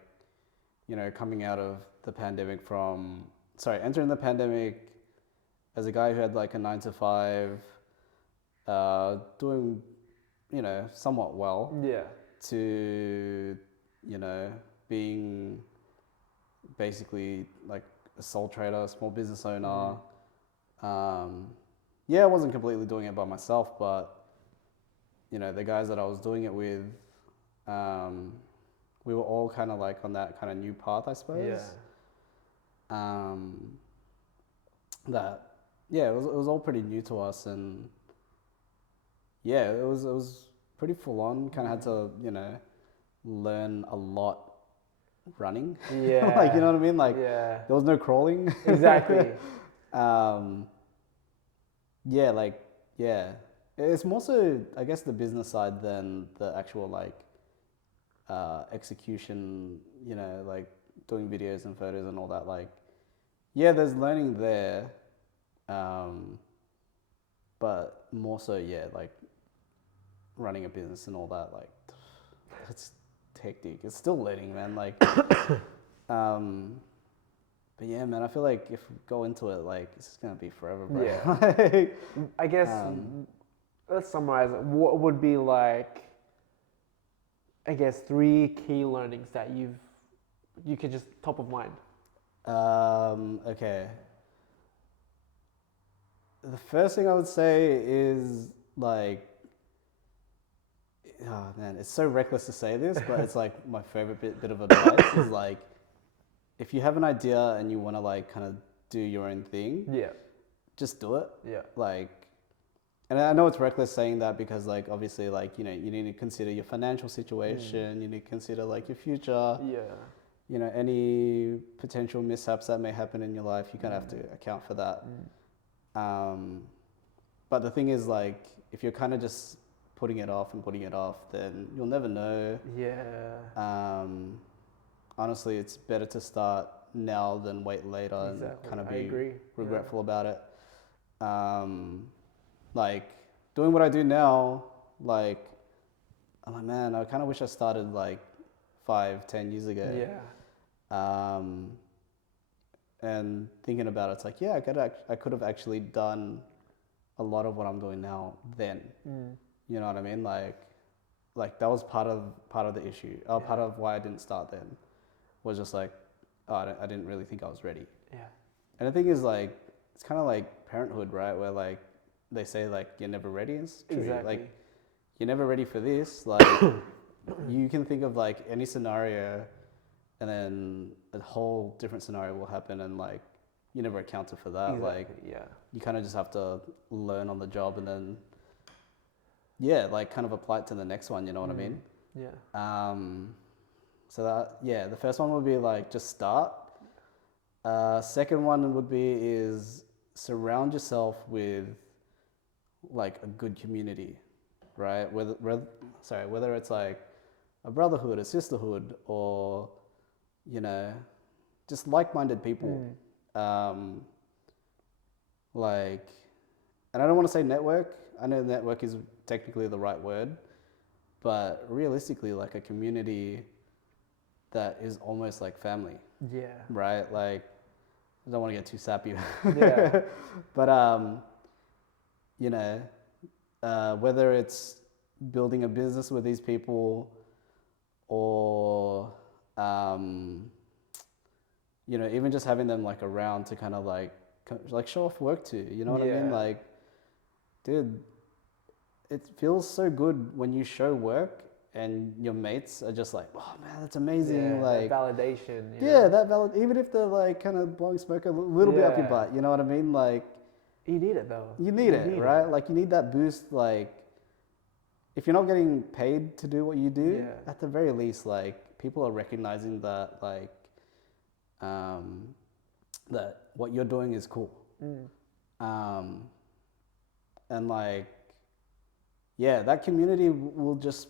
coming out of the pandemic entering the pandemic as a guy who had like a 9 to 5, doing, somewhat well Yeah. to, being basically like a sole trader, a small business owner. Yeah, I wasn't completely doing it by myself, but, the guys that I was doing it with, we were all kind of like on that kind of new path, I suppose. Yeah. That it was all pretty new to us, and yeah, it was pretty full on. Kind of had to learn a lot running. Yeah. Like you know what I mean? Like Yeah. there was no crawling. Exactly. Yeah, like yeah, it's more so I guess the business side than the actual like execution. Like doing videos and photos and all that. Like yeah, there's learning there, but more so yeah, like running a business and all that. Like it's hectic. It's still learning, man. Like, but yeah, man, I feel like if we go into it, like it's just gonna be forever, bro. Yeah. Like, I guess let's summarize it. What would be like, I guess, 3 key learnings that you could just top of mind? okay. The first thing I would say is like, oh man, it's so reckless to say this, but it's like my favorite bit of advice is like, if you have an idea and you want to like kind of do your own thing, Yeah. just do it. Yeah. Like, and I know it's reckless saying that because like obviously like you need to consider your financial situation, you need to consider like your future, Yeah. any potential mishaps that may happen in your life, you kind of have to account for that. Um, but the thing is, like, if you're kind of just putting it off and putting it off, then you'll never know. Yeah. Um, honestly, it's better to start now than wait later and Exactly. kind of I be agree. regretful about it. Like doing what I do now, like I'm like, man, I kind of wish I started like 5, 10 years ago. Yeah. Um, and thinking about it, it's like, yeah, I could have actually done a lot of what I'm doing now then. You know what I mean? Like that was part of the issue. Part of why I didn't start then was just like, oh, I didn't really think I was ready. Yeah. And the thing is, like, it's kind of like parenthood, right? Where like they say like you're never ready. And it's true. Exactly. Like you're never ready for this. Like you can think of like any scenario, and then a whole different scenario will happen, and like you never accounted for that. Exactly. Like Yeah. you kind of just have to learn on the job, and then yeah, like kind of apply it to the next one. You know what I mean? Yeah. So that yeah, the first one would be like just start. Second one would be is surround yourself with like a good community, right? Whether it's like a brotherhood, a sisterhood, or you know, just like-minded people. Like, and I don't want to say network. I know network is technically the right word, but realistically, like a community that is almost like family, Yeah. right? Like, I don't want to get too sappy. Yeah. But you know, whether it's building a business with these people, or you know, even just having them like around to kind of like show off work to, you know what I mean? Yeah. Like, dude, it feels so good when you show work and your mates are just like, oh man, that's amazing. Yeah, like that validation. yeah, that valid. Even if they're like kind of blowing smoke a little bit up your Yeah. butt, you know what I mean? Like You need it though. you need it, right? Like you need that boost. Like if you're not getting paid to do what you do, Yeah. at the very least, like people are recognizing that like that what you're doing is cool. And like yeah, that community will just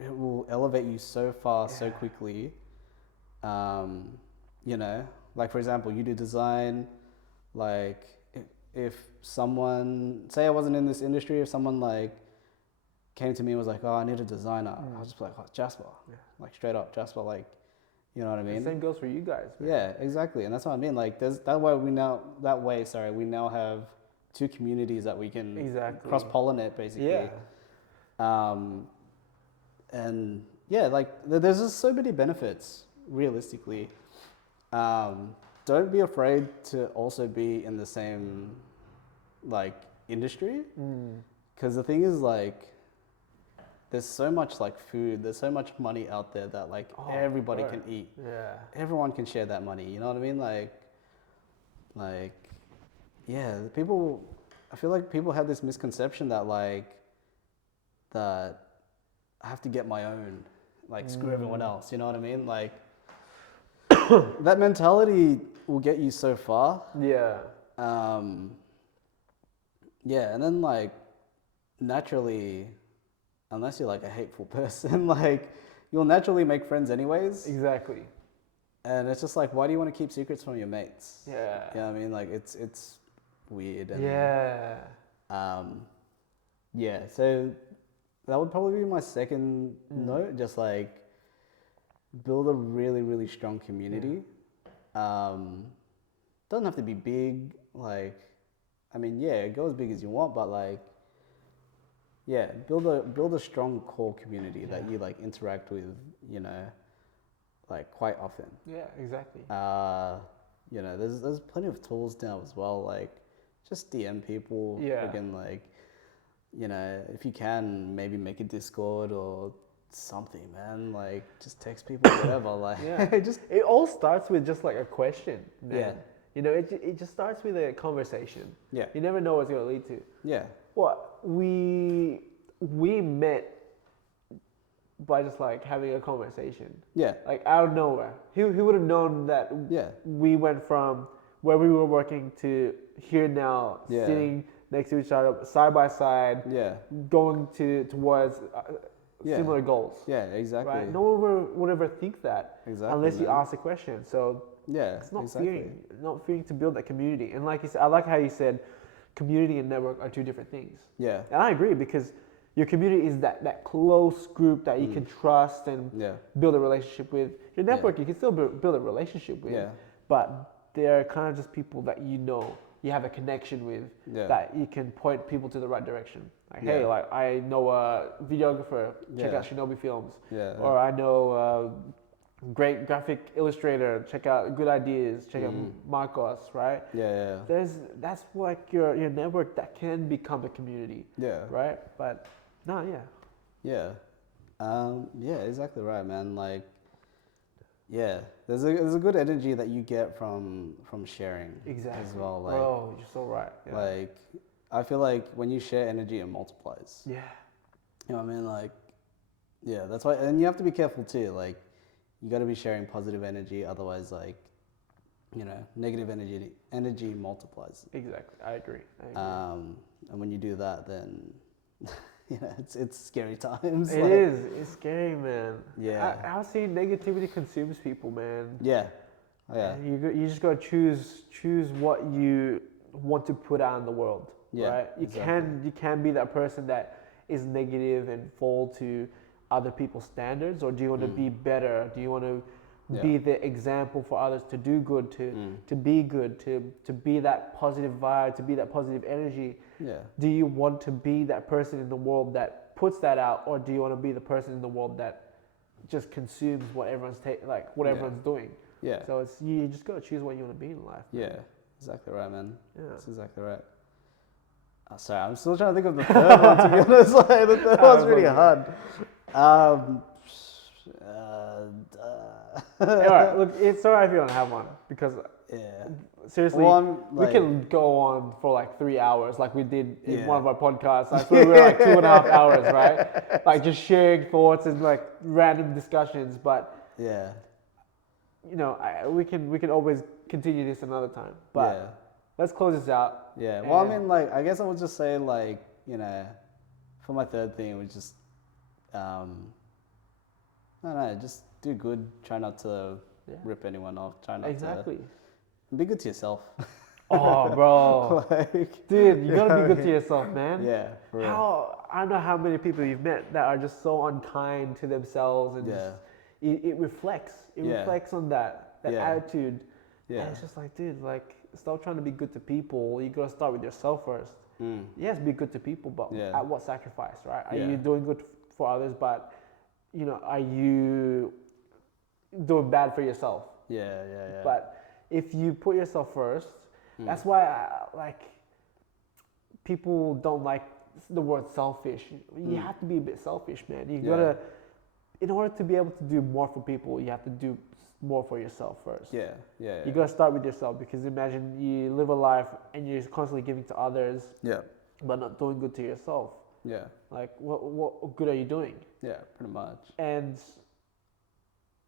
it will elevate you so far so quickly. You know, like for example, you do design. Like if someone, say I wasn't in this industry, if someone like came to me and was like, oh, I need a designer, I was just like, oh, Jasper, like straight up Jasper, like, you know what I mean? The same goes for you guys, man. Yeah, exactly. And that's what I mean. Like there's that way we now have two communities that we can Exactly. cross-pollinate basically. Yeah. And yeah, like there's just so many benefits realistically. Don't be afraid to also be in the same like industry, because the thing is like there's so much like food, there's so much money out there that like everybody can eat. Yeah. Everyone can share that money. You know what I mean? Like yeah, people. I feel like people have this misconception that like that I have to get my own, like screw everyone else. You know what I mean? Like that mentality will get you so far. Yeah. Yeah, and then like naturally, unless you're like a hateful person, like you'll naturally make friends anyways. Exactly. And it's just like, why do you want to keep secrets from your mates? Yeah. You know what I mean? Like it's weird. And, Yeah. yeah. So that would probably be my second note. Just like build a really, really strong community. Doesn't have to be big. Like, I mean, yeah, go as big as you want, but like, yeah, build a strong core community that you like interact with, you know, like quite often. Yeah, exactly. You know, there's plenty of tools now as well. Like, just DM people. Yeah. Again, like, you know, if you can, maybe make a Discord or something, man. Like, just text people, whatever. Like, Yeah. just It all starts with just like a question, man. Yeah. You know, it just starts with a conversation. Yeah. You never know what it's going to lead to. yeah, What? We met by just like having a conversation. yeah, Like out of nowhere. Who would have known that yeah, we went from where we were working to here now, Yeah. sitting next to each other, side by side, Yeah. going towards Yeah. similar goals. Yeah, exactly. Right? No one would ever think that Exactly, unless you man. ask the question. So Yeah, it's not exactly. not fearing to build that community. And like you said, I like how you said, community and network are two different things. Yeah. And I agree because your community is that close group that you can trust and Yeah. build a relationship with. Your Yeah. network you can still build a relationship with, Yeah. but they're kind of just people that you have a connection with, Yeah. that you can point people to the right direction. Like, Yeah. hey, like I know a videographer, check Yeah. out Shinobi Films. Yeah. Or I know a great graphic illustrator, check out Good Ideas, check out Marcos, right? Yeah. That's like your network that can become a community, Yeah. right? But no, yeah. Yeah. Yeah, exactly right, man. Like, yeah, there's a good energy that you get from sharing Exactly. as well. Like, bro, you're so right. Yeah. like I feel like when you share energy, it multiplies. Yeah. You know what I mean? Like, yeah, that's why, and you have to be careful too. Like, you got to be sharing positive energy, otherwise, like, negative energy multiplies. Exactly. I agree. And when you do that, then it's scary times. It is. It's scary, man. Yeah. I've seen negativity consumes people, man. Yeah. Oh, yeah. And you just gotta choose what you want to put out in the world. Yeah, Right. You can be that person that is negative and fall to other people's standards, or do you want to be better? Do you want to be the example for others to do good, to be good, to be that positive vibe, to be that positive energy? Yeah. Do you want to be that person in the world that puts that out, or do you want to be the person in the world that just consumes what everyone's everyone's doing? Yeah. So it's you just gotta choose what you want to be in life. Man. Yeah. Exactly right, man. Yeah. That's exactly right. Oh, sorry, I'm still trying to think of the third one, to be honest. Like, the third one's really hard. Hey, all right, look, it's alright if you don't have one, because Yeah. seriously, Well, we can go on for like 3 hours, like we did in Yeah. one of our podcasts. I swear we were like 2.5 hours, right? Like just sharing thoughts and like random discussions. But Yeah. we can always continue this another time. But Yeah. let's close this out. Yeah. Well, I And- mean, like, I guess I would just say, like, for my third thing, it was just, I don't know, just do good. Try not to rip anyone off. Try not Exactly. to be good to yourself. Oh, bro, Like, dude, you gotta be good to yourself, man. yeah, for real. I don't know how many people you've met that are just so unkind to themselves, and Yeah. it reflects. It Yeah. reflects on that Yeah. attitude. Yeah. And it's just like, dude, like, stop trying to be good to people. You gotta start with yourself first. Yes, be good to people, but Yeah. at what sacrifice, right? Are Yeah. you doing good for others, but are you doing bad for yourself? Yeah. But if you put yourself first, that's why people don't like the word selfish. You have to be a bit selfish, man. You gotta, in order to be able to do more for people, you have to do more for yourself first. Yeah. You gotta start with yourself, because imagine you live a life and you're constantly giving to others, Yeah. but not doing good to yourself. Yeah. Like, what good are you doing? Yeah. Pretty much. And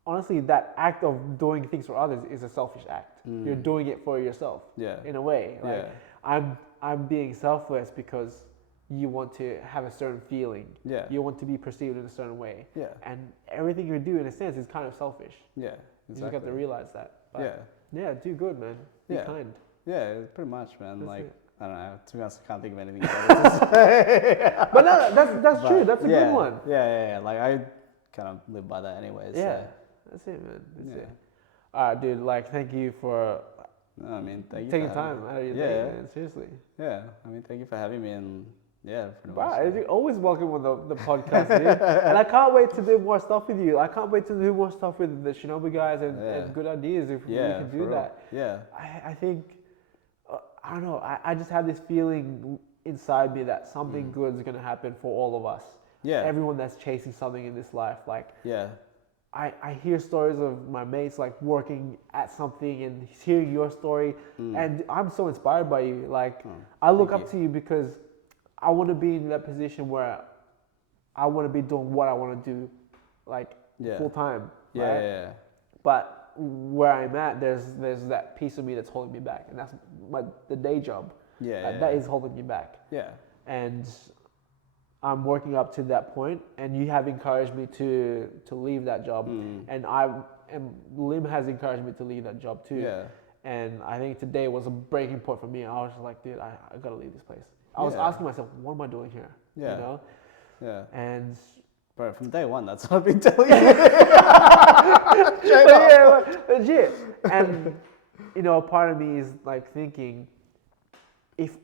honestly, that act of doing things for others is a selfish act. You're doing it for yourself. Yeah. In a way, like, Yeah. I'm being selfless because you want to have a certain feeling. Yeah. You want to be perceived in a certain way. Yeah. And everything you do, in a sense, is kind of selfish. Yeah. You Exactly. just got to realize that. But Yeah. yeah, do good, man. Be Yeah. kind. Yeah. Pretty much, man. That's Like, it. I don't know. To be honest, I can't think of anything better to say. But no, that's true. That's a yeah, good one. Yeah. Like, I kind of live by that anyways. Yeah, So. that's it, man. That's Yeah. it. All right, dude. Like, thank you for No, I mean, thank you taking for having time me. out of your Yeah. day, man. Seriously. Yeah. I mean, thank you for having me, and yeah, pretty Wow, much. you're always welcome on the podcast, dude. And I can't wait to do more stuff with you. I can't wait to do more stuff with the Shinobi guys and Good Ideas if we Yeah, can for do real. that. Yeah. I think, I don't know, I just have this feeling inside me that something good is going to happen for all of us. Yeah. Everyone that's chasing something in this life. Like, Yeah. I hear stories of my mates like working at something, and hearing your story, and I'm so inspired by you. Like, I look thank up to you because I want to be in that position where I want to be doing what I want to do, like Yeah. full time. Yeah. Right? Yeah. But where I'm at, there's that piece of me that's holding me back, and that's the day job. That is holding me back. Yeah. And I'm working up to that point, and you have encouraged me to leave that job, and Lim has encouraged me to leave that job too. Yeah. And I think today was a breaking point for me. I was just like, dude, I gotta leave this place. I was asking myself, what am I doing here? Yeah. You know? Yeah. And Bro, from day one, that's what I've been telling you. legit. And part of me is like thinking, if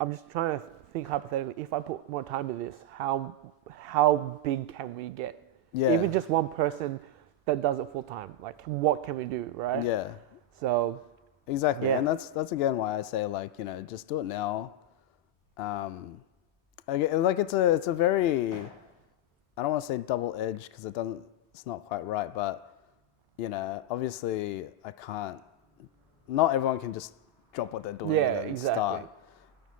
I'm just trying to think hypothetically, if I put more time in this, how big can we get? Yeah. Even just one person that does it full time, like what can we do, right? Yeah. So exactly, yeah. and that's again why I say like just do it now. Like it's a very, I don't want to say double edged because it's not quite right, but obviously I can't. Not everyone can just drop what they're doing and start.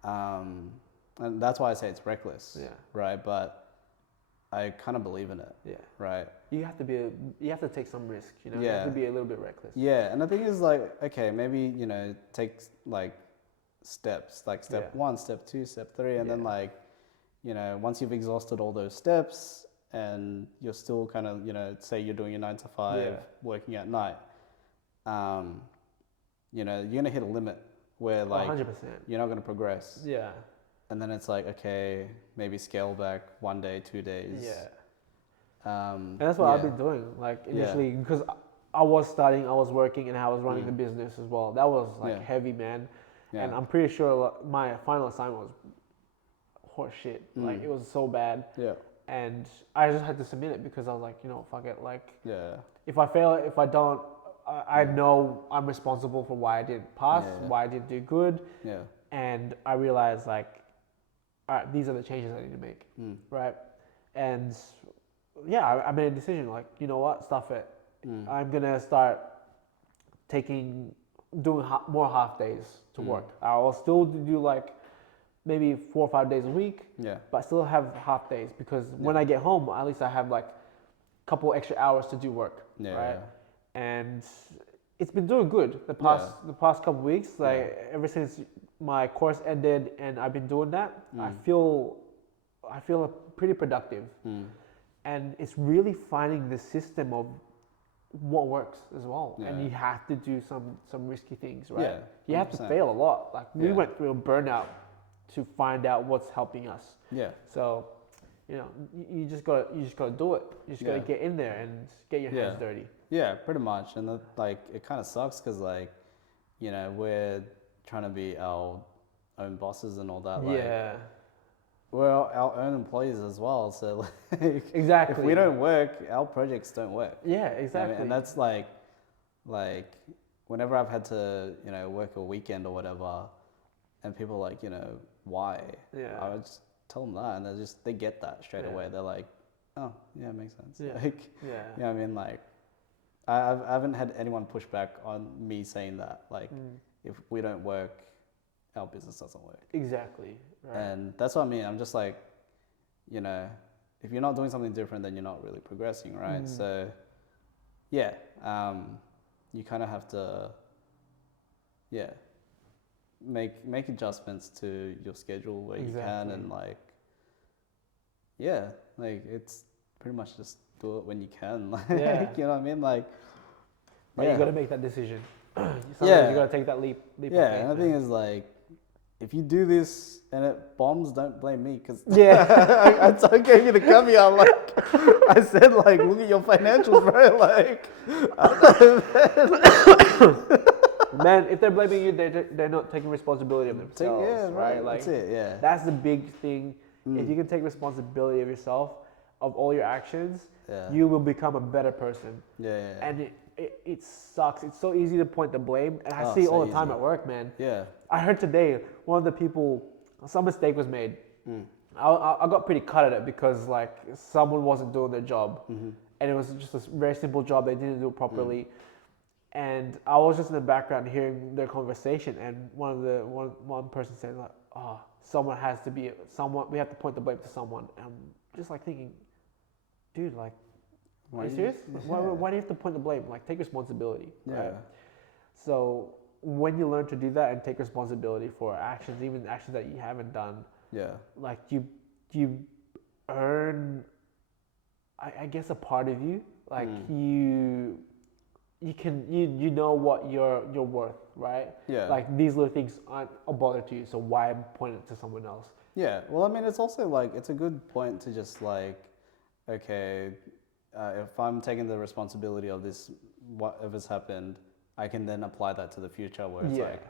And that's why I say it's reckless. Yeah. Right, but I kind of believe in it. Yeah. Right. You have to take some risk. You Yeah. have to be a little bit reckless. Yeah, and the thing is like, okay, maybe take like steps, like step 1, step 2, step 3, and then like, once you've exhausted all those steps and you're still kind of, say you're doing your 9 to 5, working at night, you're gonna hit a limit where like 100%. you're not gonna progress. Yeah. And then it's like, okay, maybe scale back 1 day, 2 days. Yeah. And that's what I've been doing. Like initially, because I was working, and I was running the business as well. That was like heavy, man. Yeah. And I'm pretty sure my final assignment was horse shit. Like it was so bad. Yeah. And I just had to submit it because I was like, fuck it. Like, if I fail, if I don't, I know I'm responsible for why I didn't pass, why I didn't do good. Yeah. And I realized like, all right, these are the changes I need to make. Right. And I made a decision like, you know what, stuff it. I'm going to start doing more half days to work. I'll still do like maybe 4 or 5 days a week, but I still have half days because when I get home, at least I have like a couple extra hours to do work, right? And it's been doing good the past couple weeks. Like ever since my course ended and I've been doing that, I feel pretty productive. And it's really finding the system of what works as well. And you have to do some risky things, right? Yeah, you have to fail a lot. Like we went through a burnout to find out what's helping us. Yeah. So, you just gotta do it. You just gotta get in there and get your hands dirty. Yeah, pretty much. And it kind of sucks because like, we're trying to be our own bosses and all that. Like, we're our own employees as well. So like, exactly. If we don't work, our projects don't work. Yeah, exactly. And that's like whenever I've had to, work a weekend or whatever, and people are like, why? Yeah. I would just tell them that, and they get that straight away. They're like, oh, yeah, it makes sense. Yeah. Like, I mean, like, I haven't had anyone push back on me saying that. Like, if we don't work, our business doesn't work. Exactly. Right. And that's what I mean. I'm just like, if you're not doing something different, then you're not really progressing, right? So, you kind of have to, make adjustments to your schedule where you can, and like, it's pretty much just do it when you can. Like, you know what I mean? Like, but you got to make that decision. Sometimes you got to take that leap. Of faith, and the thing is like, if you do this and it bombs, don't blame me because I gave you the caveat. Like I said, like look at your financials, bro. Like, man, if they're blaming you, they're not taking responsibility of themselves, right? Like, that's it. Yeah, that's the big thing. If you can take responsibility of yourself, of all your actions, you will become a better person. And it sucks. It's so easy to point the blame, and I see it all the time at work, man. Yeah. I heard today one of the people, some mistake was made. I got pretty cut at it because like someone wasn't doing their job, and it was just a very simple job. They didn't do it properly, and I was just in the background hearing their conversation, and one person said like, "Oh, someone has to be someone. We have to point the blame to someone." And I'm just like thinking, dude, like. Are you serious? Why do you have to point the blame? Like, take responsibility, right? Yeah. So when you learn to do that and take responsibility for actions, even actions that you haven't done, Yeah. like you earn, I guess, a part of you. Like you know what you're worth, right? Yeah. Like these little things aren't a bother to you, so why point it to someone else? Yeah. Well, I mean, it's also like it's a good point to just like, okay, if I'm taking the responsibility of this, whatever's happened, I can then apply that to the future where it's like,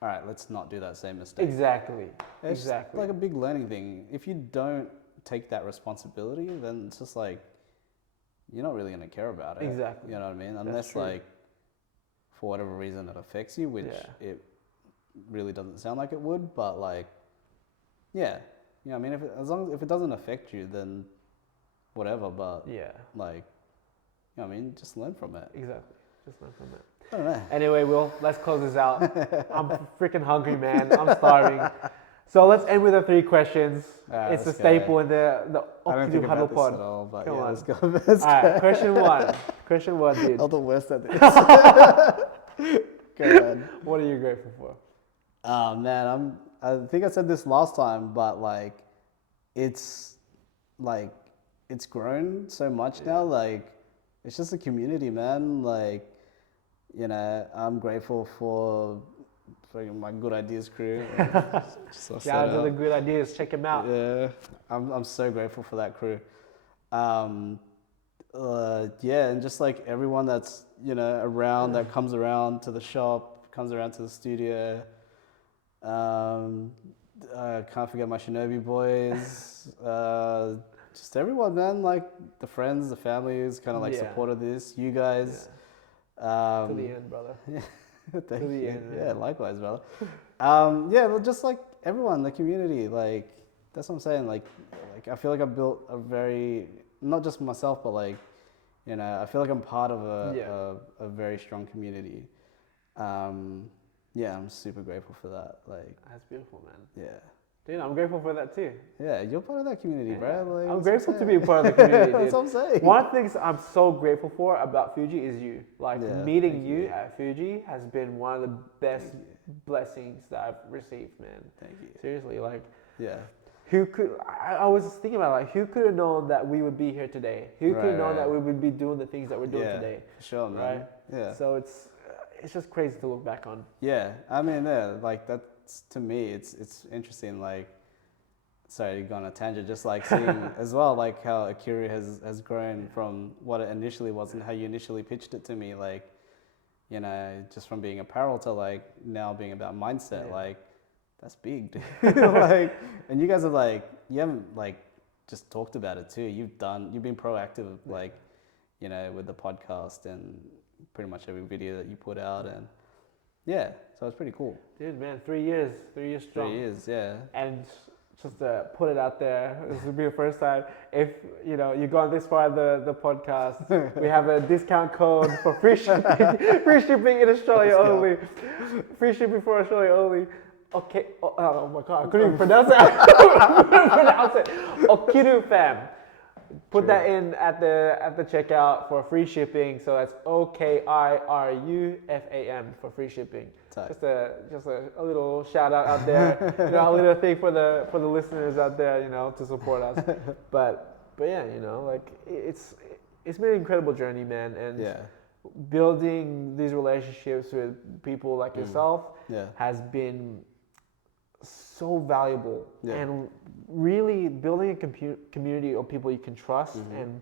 all right, let's not do that same mistake. Exactly. It's Exactly. like a big learning thing. If you don't take that responsibility, then it's just like you're not really gonna care about it. Exactly. You know what I mean? Unless like for whatever reason it affects you, which it really doesn't sound like it would, but like yeah. You know, I mean, if it doesn't affect you, then whatever. But like, you know, what I mean, just learn from it. Exactly. Just learn from it. I don't know. Anyway, Will, let's close this out. I'm freaking hungry, man. I'm starving. So let's end with the 3 questions. It's a staple in the I don't think Huddle about Pod. this at all, but Come yeah, on. let's go. All right, question 1. Question 1, dude. I'm the worst at this. Go ahead. What are you grateful for? Oh man, I think I said this last time, but like, it's grown so much now. Like, it's just a community, man. Like, you know, I'm grateful for my Good Ideas crew. Shout out to the Good Ideas. Check them out. Yeah, I'm so grateful for that crew. Yeah, and just like everyone that's, you know, around, that comes around to the shop, comes around to the studio. Can't forget my Shinobi boys. Just everyone, man. Like the friends, the families, kind of like supported this. You guys. To the end, brother. Thank to the you. end, Yeah, likewise, brother. Yeah, well, just like everyone, the community. Like that's what I'm saying. Like I feel like I built a very, not just myself, but like, you know, I feel like I'm part of a very strong community. Yeah, I'm super grateful for that. Like, that's beautiful, man. Yeah. Dude, I'm grateful for that too. Yeah, you're part of that community, bro. Like, I'm grateful to be a part of the community, dude. That's what I'm saying. One of the things I'm so grateful for about Fuji is you. Like, meeting you at Fuji has been one of the best blessings that I've received, man. Thank you. Seriously, like, yeah. Who could? I was thinking about like, who could have known that we would be here today? Who could have known that we would be doing the things that we're doing today? For sure, man. Right? Yeah. So it's just crazy to look back on. Yeah, I mean, like that's, to me, it's interesting. Like, sorry, going on a tangent. Just like seeing as well, like how Akira has grown from what it initially was and how you initially pitched it to me. Like, you know, just from being apparel to like now being about mindset. Like, that's big, dude. Like, and you guys are like, you haven't like just talked about it too. You've been proactive, like, you know, with the podcast and pretty much every video that you put out, and so it's pretty cool. Dude, man, 3 years strong. 3 years, yeah. And just to put it out there, this will be the first time. If you know you've gone this far in the podcast, we have a discount code for free shipping. Free shipping in Australia only. Free shipping for Australia only. Okay. Oh my god, I couldn't even pronounce it. Okiru fam. Put that in at the checkout for free shipping. So that's OKIRUFAM for free shipping. Just a little shout out there. You know, a little thing for the listeners out there, you know, to support us. But yeah, you know, like it's been an incredible journey, man, and building these relationships with people like yourself has been so valuable, and really building a community of people you can trust and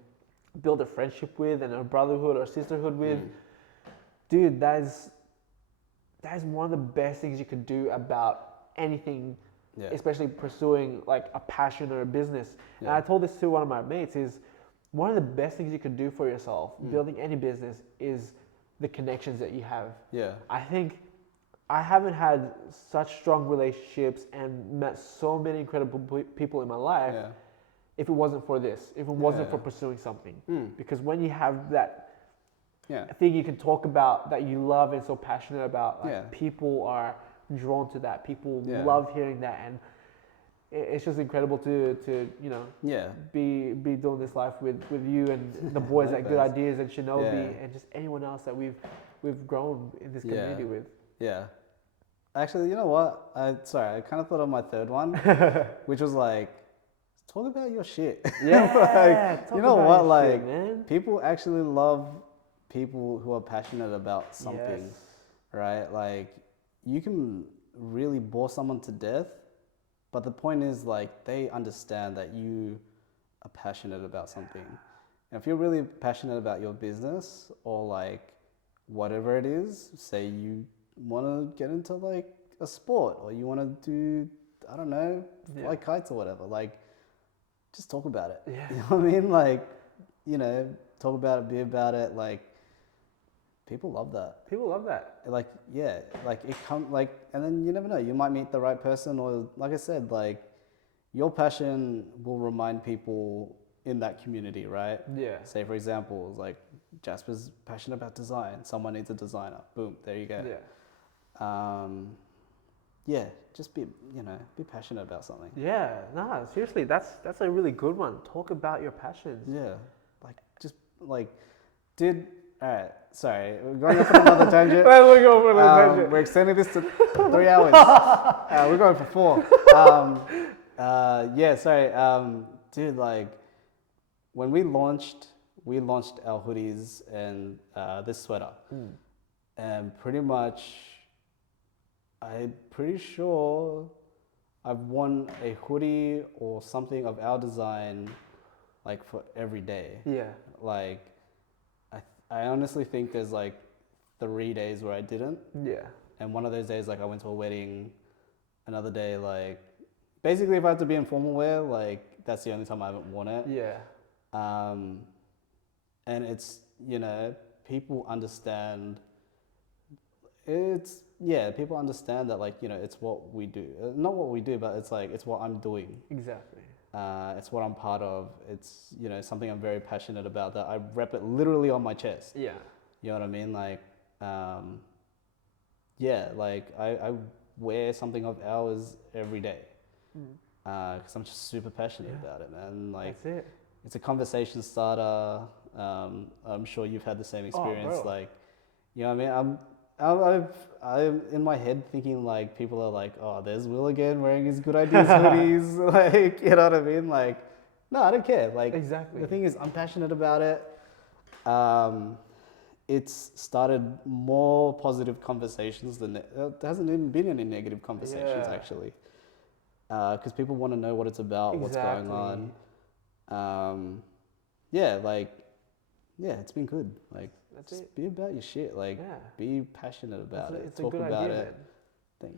build a friendship with and a brotherhood or sisterhood with, dude, that is one of the best things you could do about anything, especially pursuing like a passion or a business. And I told this to one of my mates, is one of the best things you could do for yourself building any business is the connections that you have. I think I haven't had such strong relationships and met so many incredible people in my life if it wasn't for this, if it wasn't for pursuing something. Because when you have that thing you can talk about that you love and so passionate about, like, people are drawn to that. People love hearing that. And it's just incredible to Yeah. be doing this life with you and the boys at Good Likewise. Ideas and Shinobi Yeah. and just anyone else that we've grown in this Yeah. community with. Yeah. Actually, you know what? I kind of thought of my third one, which was like, talk about your shit. Yeah, Like, talk you know about what? your Like, shit, man. people actually love people who are passionate about something, Yes. right? Like, you can really bore someone to death, but the point is, like, they understand that you are passionate about something. And if you're really passionate about your business or like whatever it is, say you want to get into like a sport or you want to do, I don't know, Yeah. fly kites or whatever, like just talk about it. Yeah. You know what I mean? Like, talk about it, be about it. Like, people love that. People love that. Like, yeah, like and then you never know, you might meet the right person, or like I said, like your passion will remind people in that community, right? Yeah. Say, for example, like Jasper's passionate about design. Someone needs a designer. Boom, there you go. Yeah. Yeah, just be passionate about something. Yeah, nah, seriously, that's a really good one. Talk about your passions. Yeah, like just like, all right, sorry, we're going off on another tangent. We're going for another tangent. We're extending this to 3 hours. We're going for 4. Yeah, sorry, dude, like when we launched our hoodies and this sweater, and pretty much, I'm pretty sure I've won a hoodie or something of our design, like for every day. Yeah. Like, I honestly think there's like 3 days where I didn't. Yeah. And one of those days, like I went to a wedding. Another day, like, basically if I had to be in formal wear, like that's the only time I haven't worn it. Yeah. And it's, people understand. People understand that, like, it's what we do. Not what we do, but it's like, it's what I'm doing. Exactly. It's what I'm part of. It's, something I'm very passionate about, that I rep it literally on my chest. Yeah. You know what I mean? Like, like I wear something of ours every day. Because I'm just super passionate about it, man. Like, that's it. It's a conversation starter. I'm sure you've had the same experience. Bro. Like, you know what I mean? I'm in my head thinking, like, people are like, oh, there's Will again wearing his Good Ideas hoodies. Like, you know what I mean? Like, no, I don't care. Like, Exactly. The thing is, I'm passionate about it. It's started more positive conversations than there hasn't even been any negative conversations, actually. Because people want to know what it's about, what's going on. It's been good. Like, That's just it. be about your shit. Like, be passionate about it. It's Talk a good about idea, it. man. Thank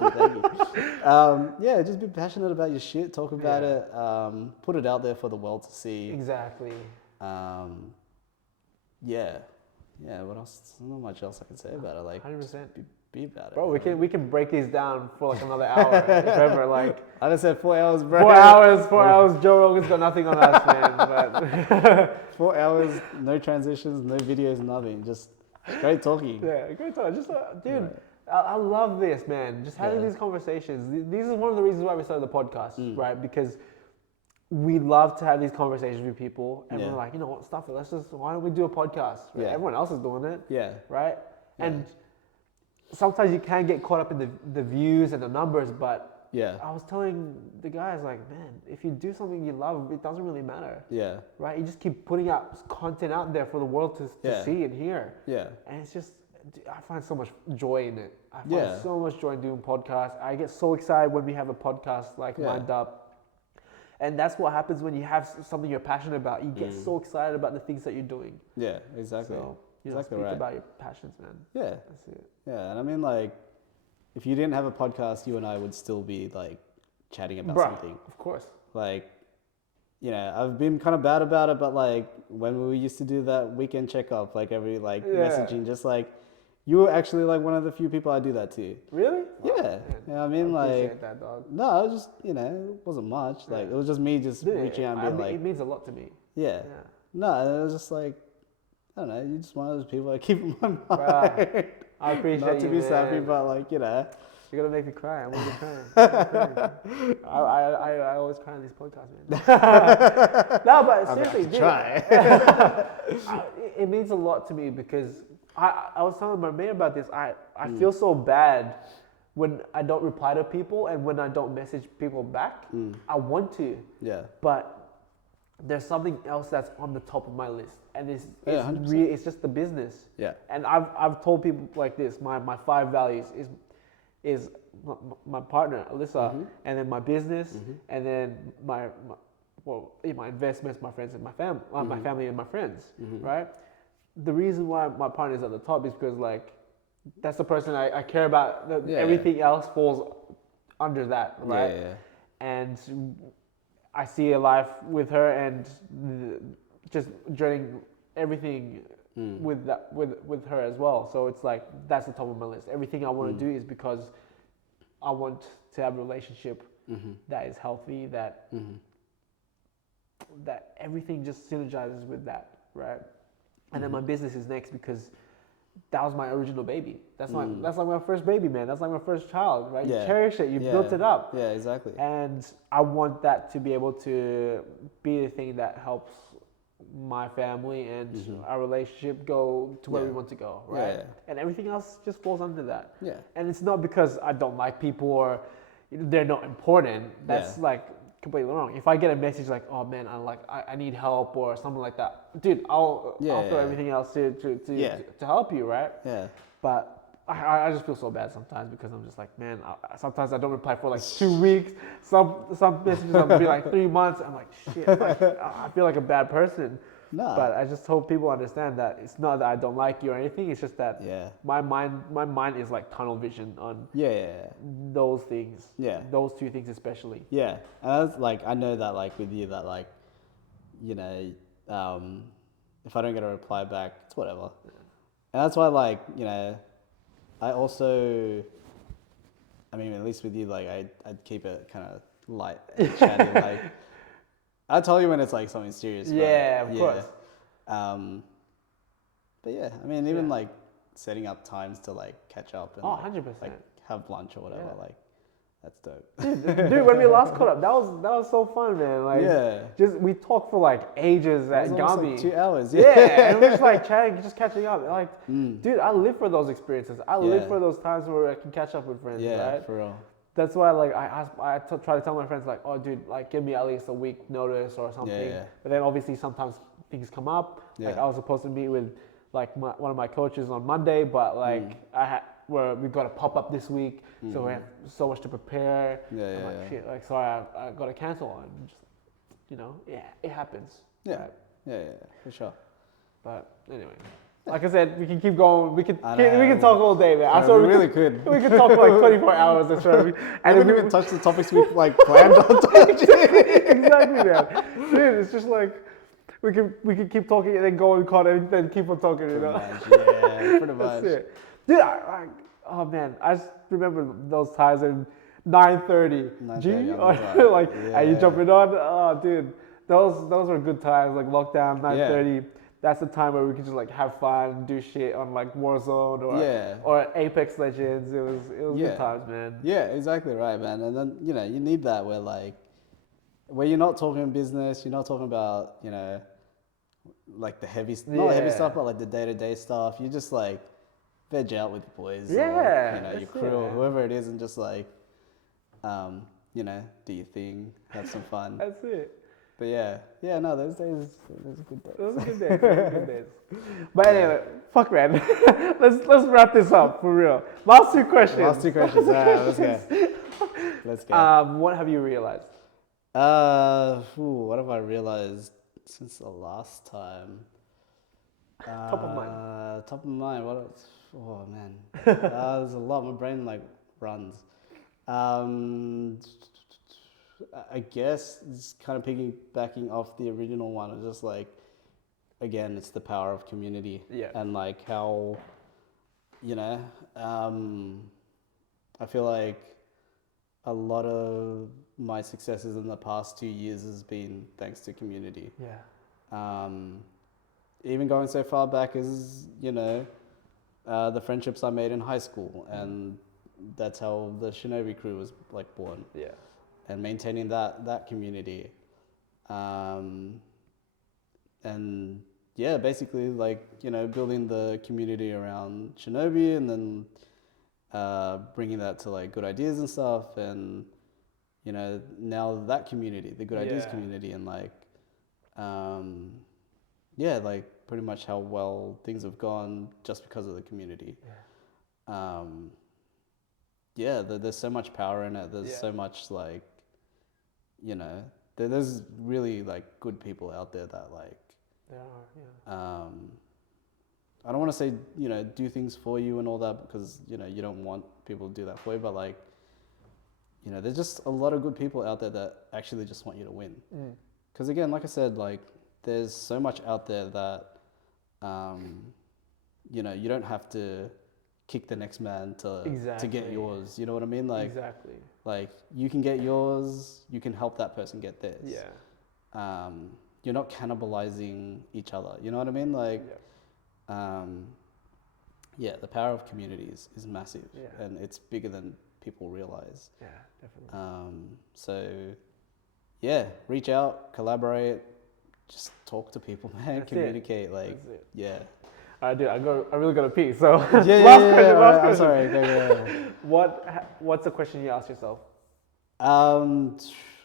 you. Thank you. Just be passionate about your shit. Talk about it. Put it out there for the world to see. Exactly. What else? There's not much else I can say about it. Like, 100%. just be about it. Bro, we can break these down for like another hour. If ever, like I just said 4 hours, bro. 4 hours. Joe Rogan's got nothing on us, man. But 4 hours, no transitions, no videos, nothing. Just straight talking. yeah, great talk. Just dude, I love this, man. Just having these conversations. This is one of the reasons why we started the podcast, right? Because we love to have these conversations with people, and we're like, you know what, stuff it. Why don't we do a podcast? Right? Yeah. Everyone else is doing it. Yeah. Right. And sometimes you can get caught up in the views and the numbers, but I was telling the guys, like, man, if you do something you love, it doesn't really matter. Yeah. Right? You just keep putting out content out there for the world to see and hear. Yeah. And it's just, I find so much joy in it. I find so much joy in doing podcasts. I get so excited when we have a podcast lined up. And that's what happens when you have something you're passionate about. You get so excited about the things that you're doing. Yeah, exactly. So, exactly speak right. about your passions, man. Yeah. That's it. Yeah, and I mean, like, if you didn't have a podcast, you and I would still be, like, chatting about something. Of course. Like, I've been kind of bad about it, but, like, when we used to do that weekend checkup, like, every, like, messaging, just, like, you were actually, like, one of the few people I do that to. Really? Yeah. Wow, You know what I mean? I like, appreciate that, dog. no, it was just, it wasn't much. Like, it was just me just reaching out and being like... It means a lot to me. Yeah. No, it was just like, I don't know, you're just one of those people I keep in my mind. Right. I appreciate Not to you, be man. sappy, but like, You're gonna make me cry. I'm gonna cry. I always cry on these podcasts, man. No, but seriously, dude, it means a lot to me because I was telling my mate about this. I feel so bad when I don't reply to people and when I don't message people back. I want to, Yeah. but there's something else that's on the top of my list, and it's it's just the business. Yeah. And I've told people like this. My 5 values is my partner Alyssa, and then my business, and then my investments, my friends, and my family, my family and my friends. Right. The reason why my partner is at the top is because like that's the person I care about. Everything else falls under that, right? Yeah. And I see a life with her and just joining everything with her as well. So it's like that's the top of my list. Everything I want to do is because I want to have a relationship that is healthy, that everything just synergizes with that, right? And then my business is next because that was my original baby. That's like my first baby, man. That's like my first child, right? Yeah. You cherish it. You built it up. Yeah, exactly. And I want that to be able to be the thing that helps my family and our relationship go to where we want to go, right? Yeah. And everything else just falls under that. Yeah. And it's not because I don't like people or they're not important. That's like completely wrong. If I get a message like, "Oh man, I need help" or something like that, dude, I'll throw everything else to help you, right? Yeah. But I just feel so bad sometimes because I'm just like, man, sometimes I don't reply for like 2 weeks. Some messages I'll be like 3 months. I'm like, shit, I feel like a bad person. No. But I just hope people understand that it's not that I don't like you or anything. It's just that my mind is like tunnel vision on those things. Yeah. Those 2 things especially. Yeah. And that's like, I know that like with you that like, you know, if I don't get a reply back, it's whatever. And that's why like, you know, I also, I mean, at least with you, like I'd keep it kind of light and chatty. Like I'll tell you when it's like something serious. Yeah, of course. But yeah, I mean, even like setting up times to like catch up and 100%. like have lunch or whatever, like that's dope. Dude, when we last caught up, that was so fun, man. Like, just we talked for like ages at Gami. Like 2 hours. Yeah, and we're just like chatting, just catching up. Like, dude, I live for those experiences. I live for those times where I can catch up with friends. Yeah, right? for real. That's why, like, I try to tell my friends, like, oh, dude, like, give me at least a week notice or something. Yeah. But then obviously sometimes things come up. Like, I was supposed to meet with like one of my coaches on Monday, but like we've got a pop up this week, so we have so much to prepare. I'm like, shit, like, sorry, I got to cancel. And just, you know, it happens. Yeah. Right? Yeah, for sure. But anyway, like I said, we can keep going. We can talk all day, man. I swear we really could. We could talk for like 24 hours. I swear. And we didn't even touch the topics we like planned on touching. Exactly, man. Dude, it's just like we could keep talking and then go and cut and then keep on talking. You know? Yeah, pretty much. That's it. Dude, oh man, I just remember those times in 9:30. G, like, are you jumping on? Oh, dude, those were good times. Like lockdown, 9:30. That's the time where we could just like have fun, do shit on like Warzone or Apex Legends. It was good times, man. Yeah, exactly right, man. And then you know you need that where you're not talking business, you're not talking about like the heavy not the heavy stuff, but like the day-to-day stuff. You just like veg out with your boys, or, your crew, or whoever it is, and just like do your thing, have some fun. That's it. But no, those days, those are good days. Those are good days. But anyway, fuck, man. let's wrap this up for real. Last two questions. All right, let's go. What have you realized? What have I realized since the last time? Top of mind. Top of mind. What else? Oh man, there's a lot. My brain like runs. I guess it's kind of piggybacking off the original one. It's just like, again, it's the power of community. Yeah. And like how, I feel like a lot of my successes in the past 2 years has been thanks to community. Yeah. Even going so far back as, the friendships I made in high school and that's how the Shinobi crew was like born. Yeah. And maintaining that community, and yeah, basically like building the community around Shinobi, and then bringing that to like good ideas and stuff, and now that community, the good ideas Yeah. community, and like yeah, like pretty much how well things have gone just because of the community. Yeah. Yeah, there's so much power in it. There's Yeah. so much like, there's really like good people out there that like, There are. Yeah. I don't want to say, do things for you and all that, because, you don't want people to do that for you, but like, there's just a lot of good people out there that actually just want you to win. Because again, like I said, like there's so much out there that, you don't have to kick the next man to get yours. You know what I mean? Like, exactly. Like you can get yours, you can help that person get theirs. Yeah. You're not cannibalizing each other. You know what I mean? Like, Yeah. yeah, the power of communities is massive, Yeah. and it's bigger than people realize. Yeah, definitely. So, yeah, reach out, collaborate, just talk to people, man. That's communicate, it. like, That's it. yeah. I do. I really gotta pee. So Yeah, last yeah, question. yeah, Last I'm question. sorry. Yeah. What's the question you ask yourself?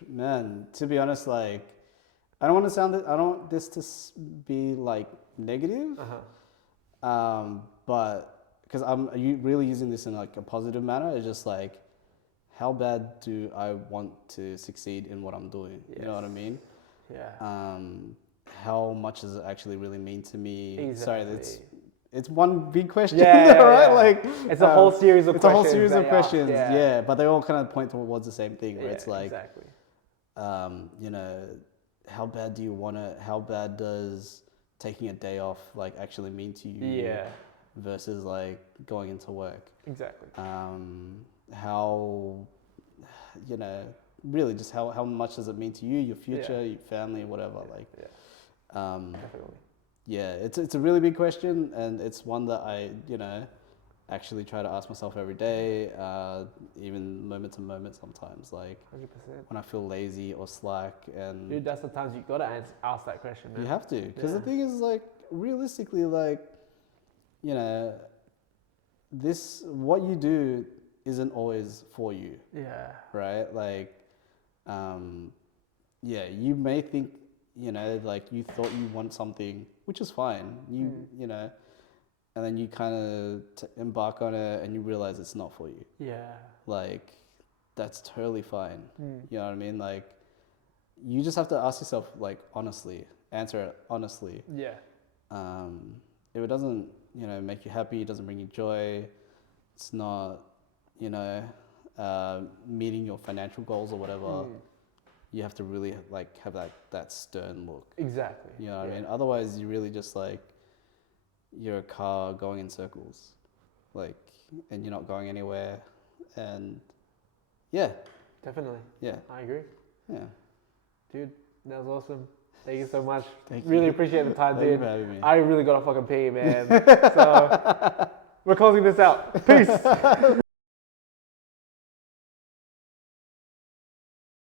Man, to be honest, like, I don't want this to be like negative. But because I'm really using this in like a positive manner, it's just like, how bad do I want to succeed in what I'm doing? Yes. You know what I mean? Yeah. How much does it actually really mean to me? Exactly. Sorry, it's one big question, Yeah, right? yeah. Like it's a whole series of it's a questions. whole series of questions, ask, yeah. But they all kind of point towards the same thing, where yeah, it's like, exactly. How bad do you want it? How bad does taking a day off like actually mean to you? Yeah. Versus like going into work. Exactly. How, really just how much does it mean to you, your future, your family, whatever. Like, definitely. Yeah, it's a really big question, and it's one that I, actually try to ask myself every day, even moment to moment sometimes, like 100%. when I feel lazy or slack, and Dude, that's the times you gotta ask that question, man. you have to, because the thing is, like, realistically, like, what you do isn't always for you. Yeah. Right? Like, you may think, like you thought you want something, which is fine. And then you kind of embark on it and you realize it's not for you. Yeah. Like, that's totally fine. You know what I mean? Like, you just have to ask yourself, like, honestly, answer it honestly. Yeah. If it doesn't, make you happy, it doesn't bring you joy, it's not, meeting your financial goals or whatever, you have to really like have that stern look. Exactly. You know what I mean? Otherwise, you really just like, you're a car going in circles, like, and you're not going anywhere. And yeah. Definitely. Yeah. I agree. Yeah. Dude, that was awesome. Thank you so much. Thank really you. appreciate the time, Thank you dude. for having me. I really gotta fucking pee, man. So we're closing this out. Peace.